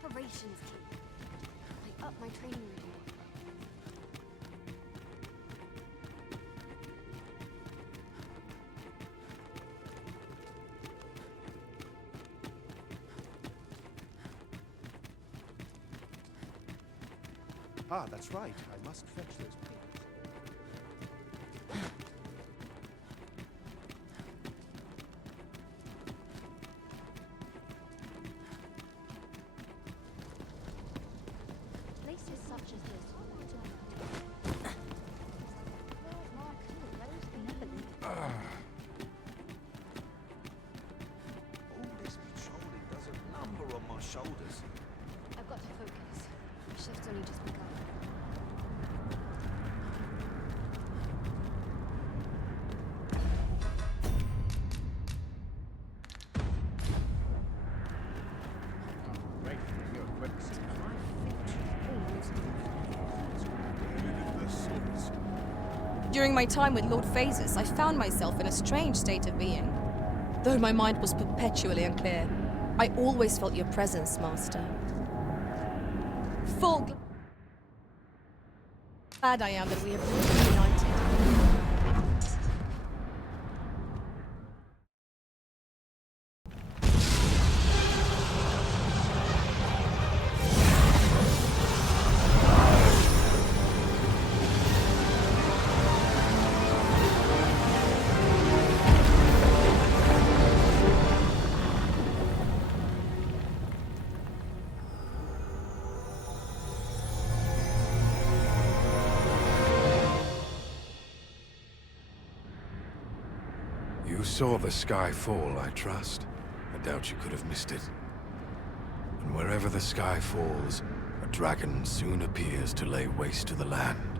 Preparations team. I up my training regime. Ah, that's right. I must fetch those papers. Places such as this. All this patrolling does a number on my shoulders. I've got to focus. Shift's only just begun. During my time with Lord Phases, I found myself in a strange state of being. Though my mind was perpetually unclear, I always felt your presence, Master. Glad I am that we have been reunited. You saw the sky fall, I trust. I doubt you could have missed it. And wherever the sky falls, a dragon soon appears to lay waste to the land.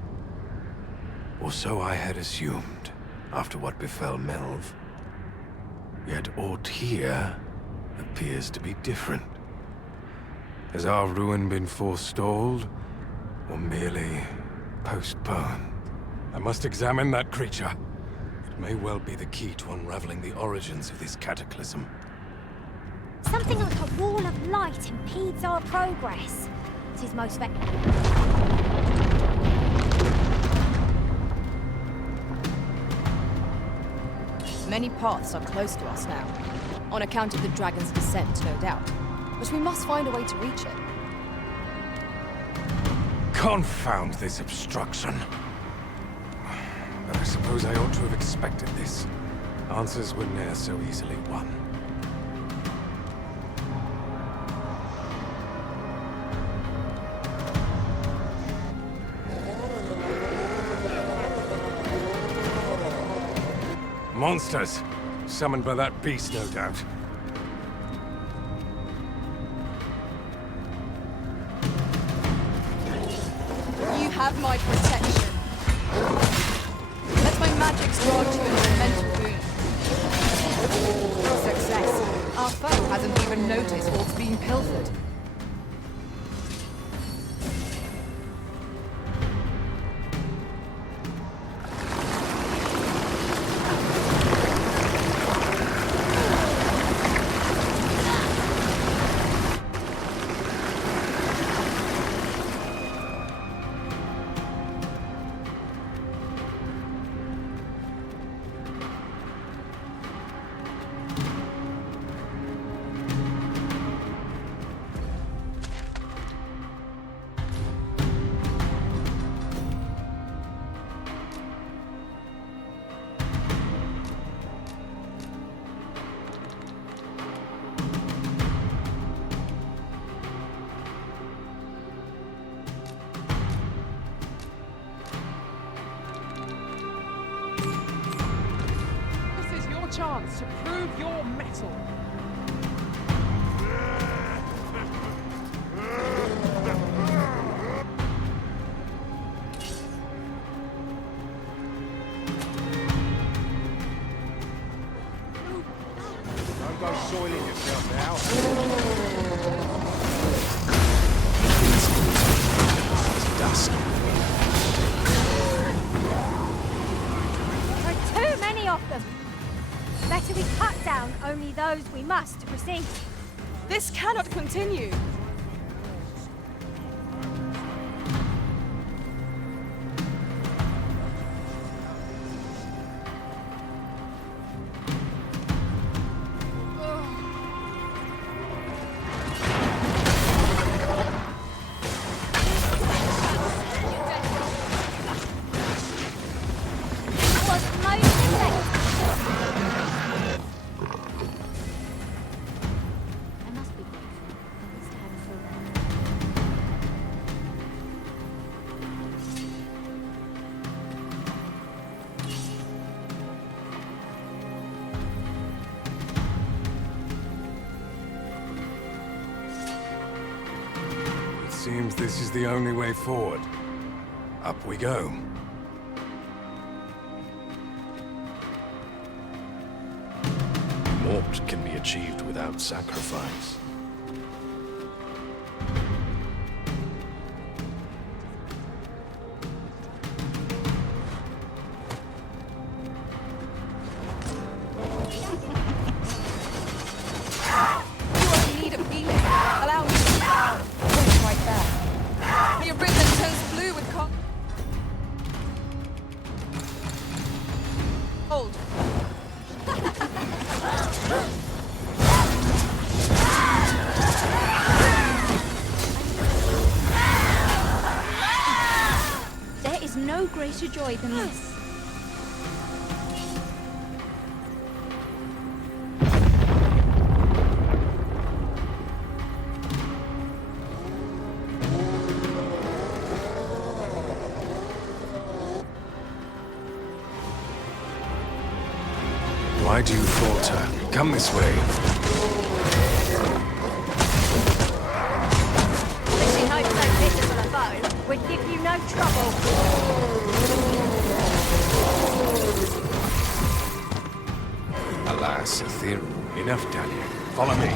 Or so I had assumed, after what befell Melv. Yet aught here appears to be different. Has our ruin been forestalled, or merely postponed? I must examine that creature. It may well be the key to unraveling the origins of this cataclysm. Something like a wall of light impedes our progress. It is most Many paths are close to us now, on account of the dragon's descent, no doubt. But we must find a way to reach it. Confound this obstruction. But I suppose I ought to have expected this. Answers were ne'er so easily won. Monsters! Summoned by that beast, no doubt. You have my protection. Let my magics grant you an elemental boon. Success. Our foe hasn't even noticed what's being pilfered. Chance to prove your mettle. Don't go soiling yourself now. Dust. There are too many of them. Better we cut down only those we must to proceed. This cannot continue. Seems this is the only way forward. Up we go. Mort can be achieved without sacrifice. There is no greater joy than this. Why do you falter? Come this way. We'd give you no trouble. Alas, Aether. Enough done. Follow me.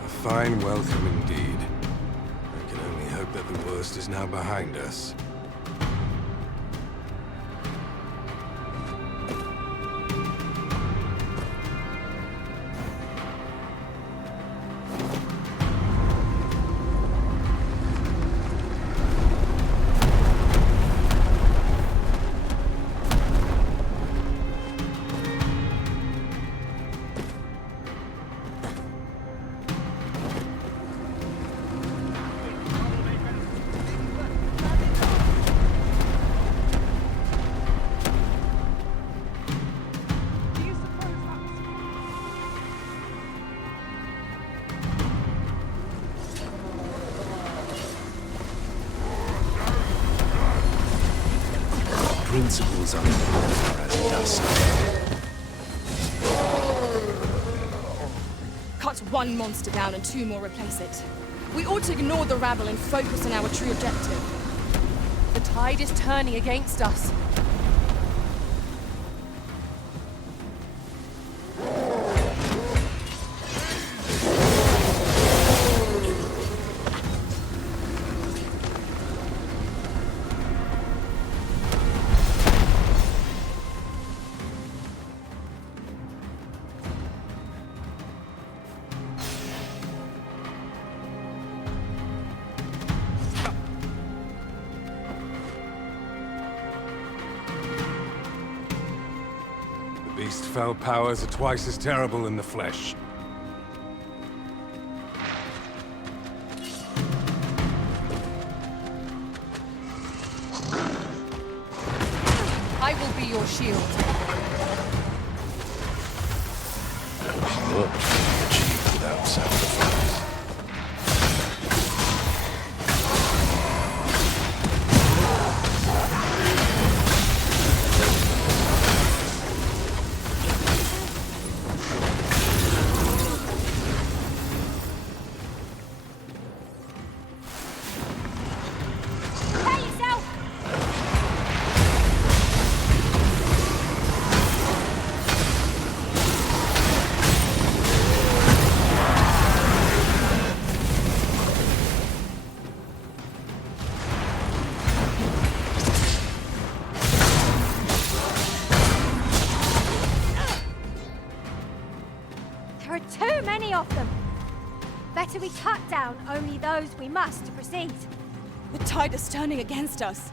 A fine welcome indeed. I can only hope that the worst is now behind us. Principles are as dust. Cut one monster down and 2 more replace it. We ought to ignore the rabble and focus on our true objective. The tide is turning against us. Beast's fell powers are twice as terrible in the flesh. I will be your shield. What can be achieved without sacrifice? There are too many of them. Better we cut down only those we must to proceed. The tide is turning against us.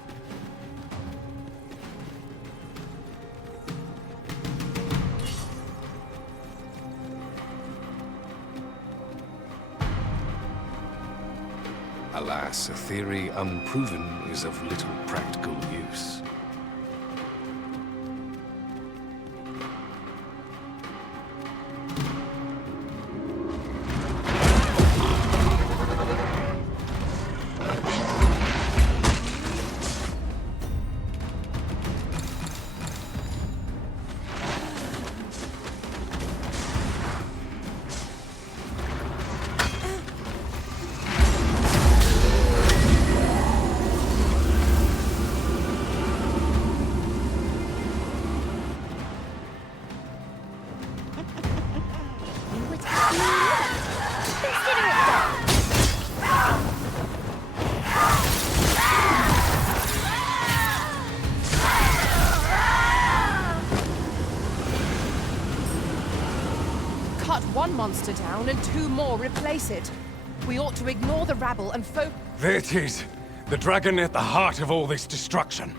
Alas, a theory unproven is of little practical use. Cut one monster down and 2 more replace it. We ought to ignore the rabble and There it is! The dragon at the heart of all this destruction.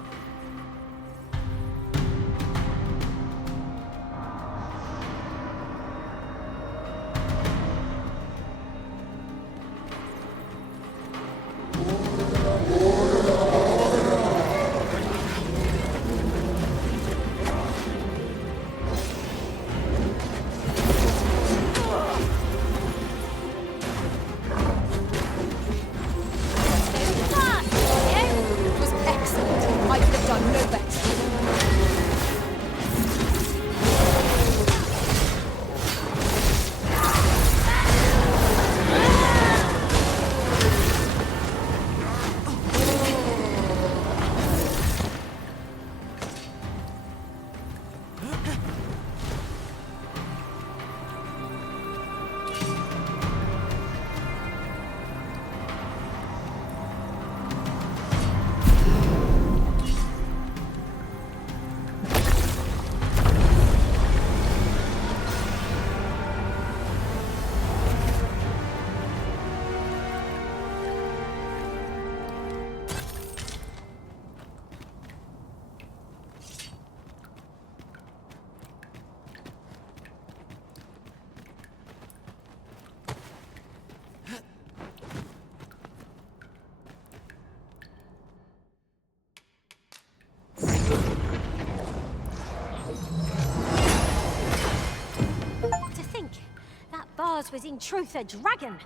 Mars was in truth a dragon.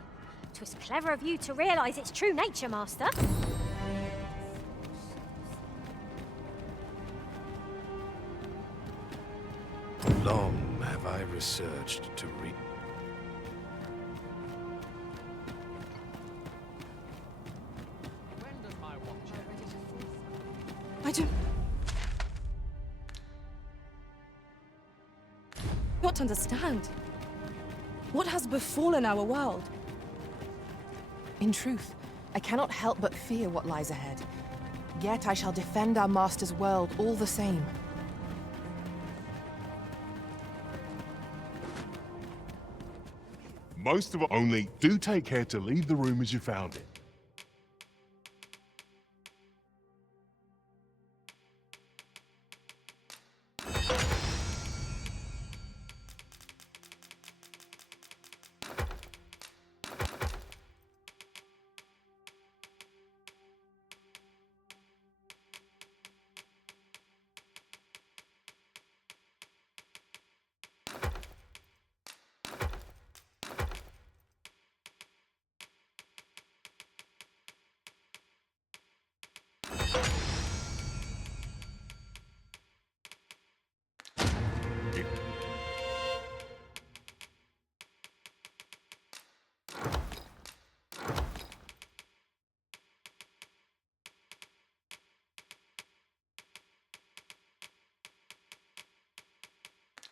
'Twas clever of you to realise its true nature, Master. Long have I researched to read. I don't... not understand. What has befallen our world? In truth, I cannot help but fear what lies ahead. Yet I shall defend our master's world all the same. Most of it only do take care to leave the room as you found it.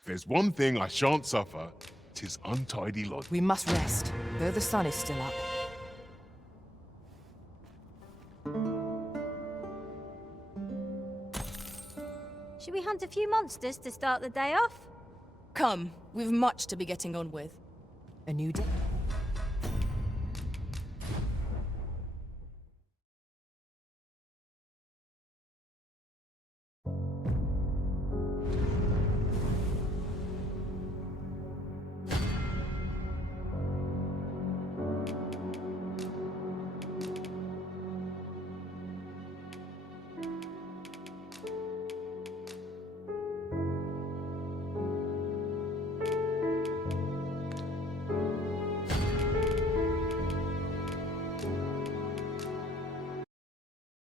If there's one thing I shan't suffer, 'tis untidy lodging. We must rest, though the sun is still up. Should we hunt a few monsters to start the day off? Come, we've much to be getting on with. A new day.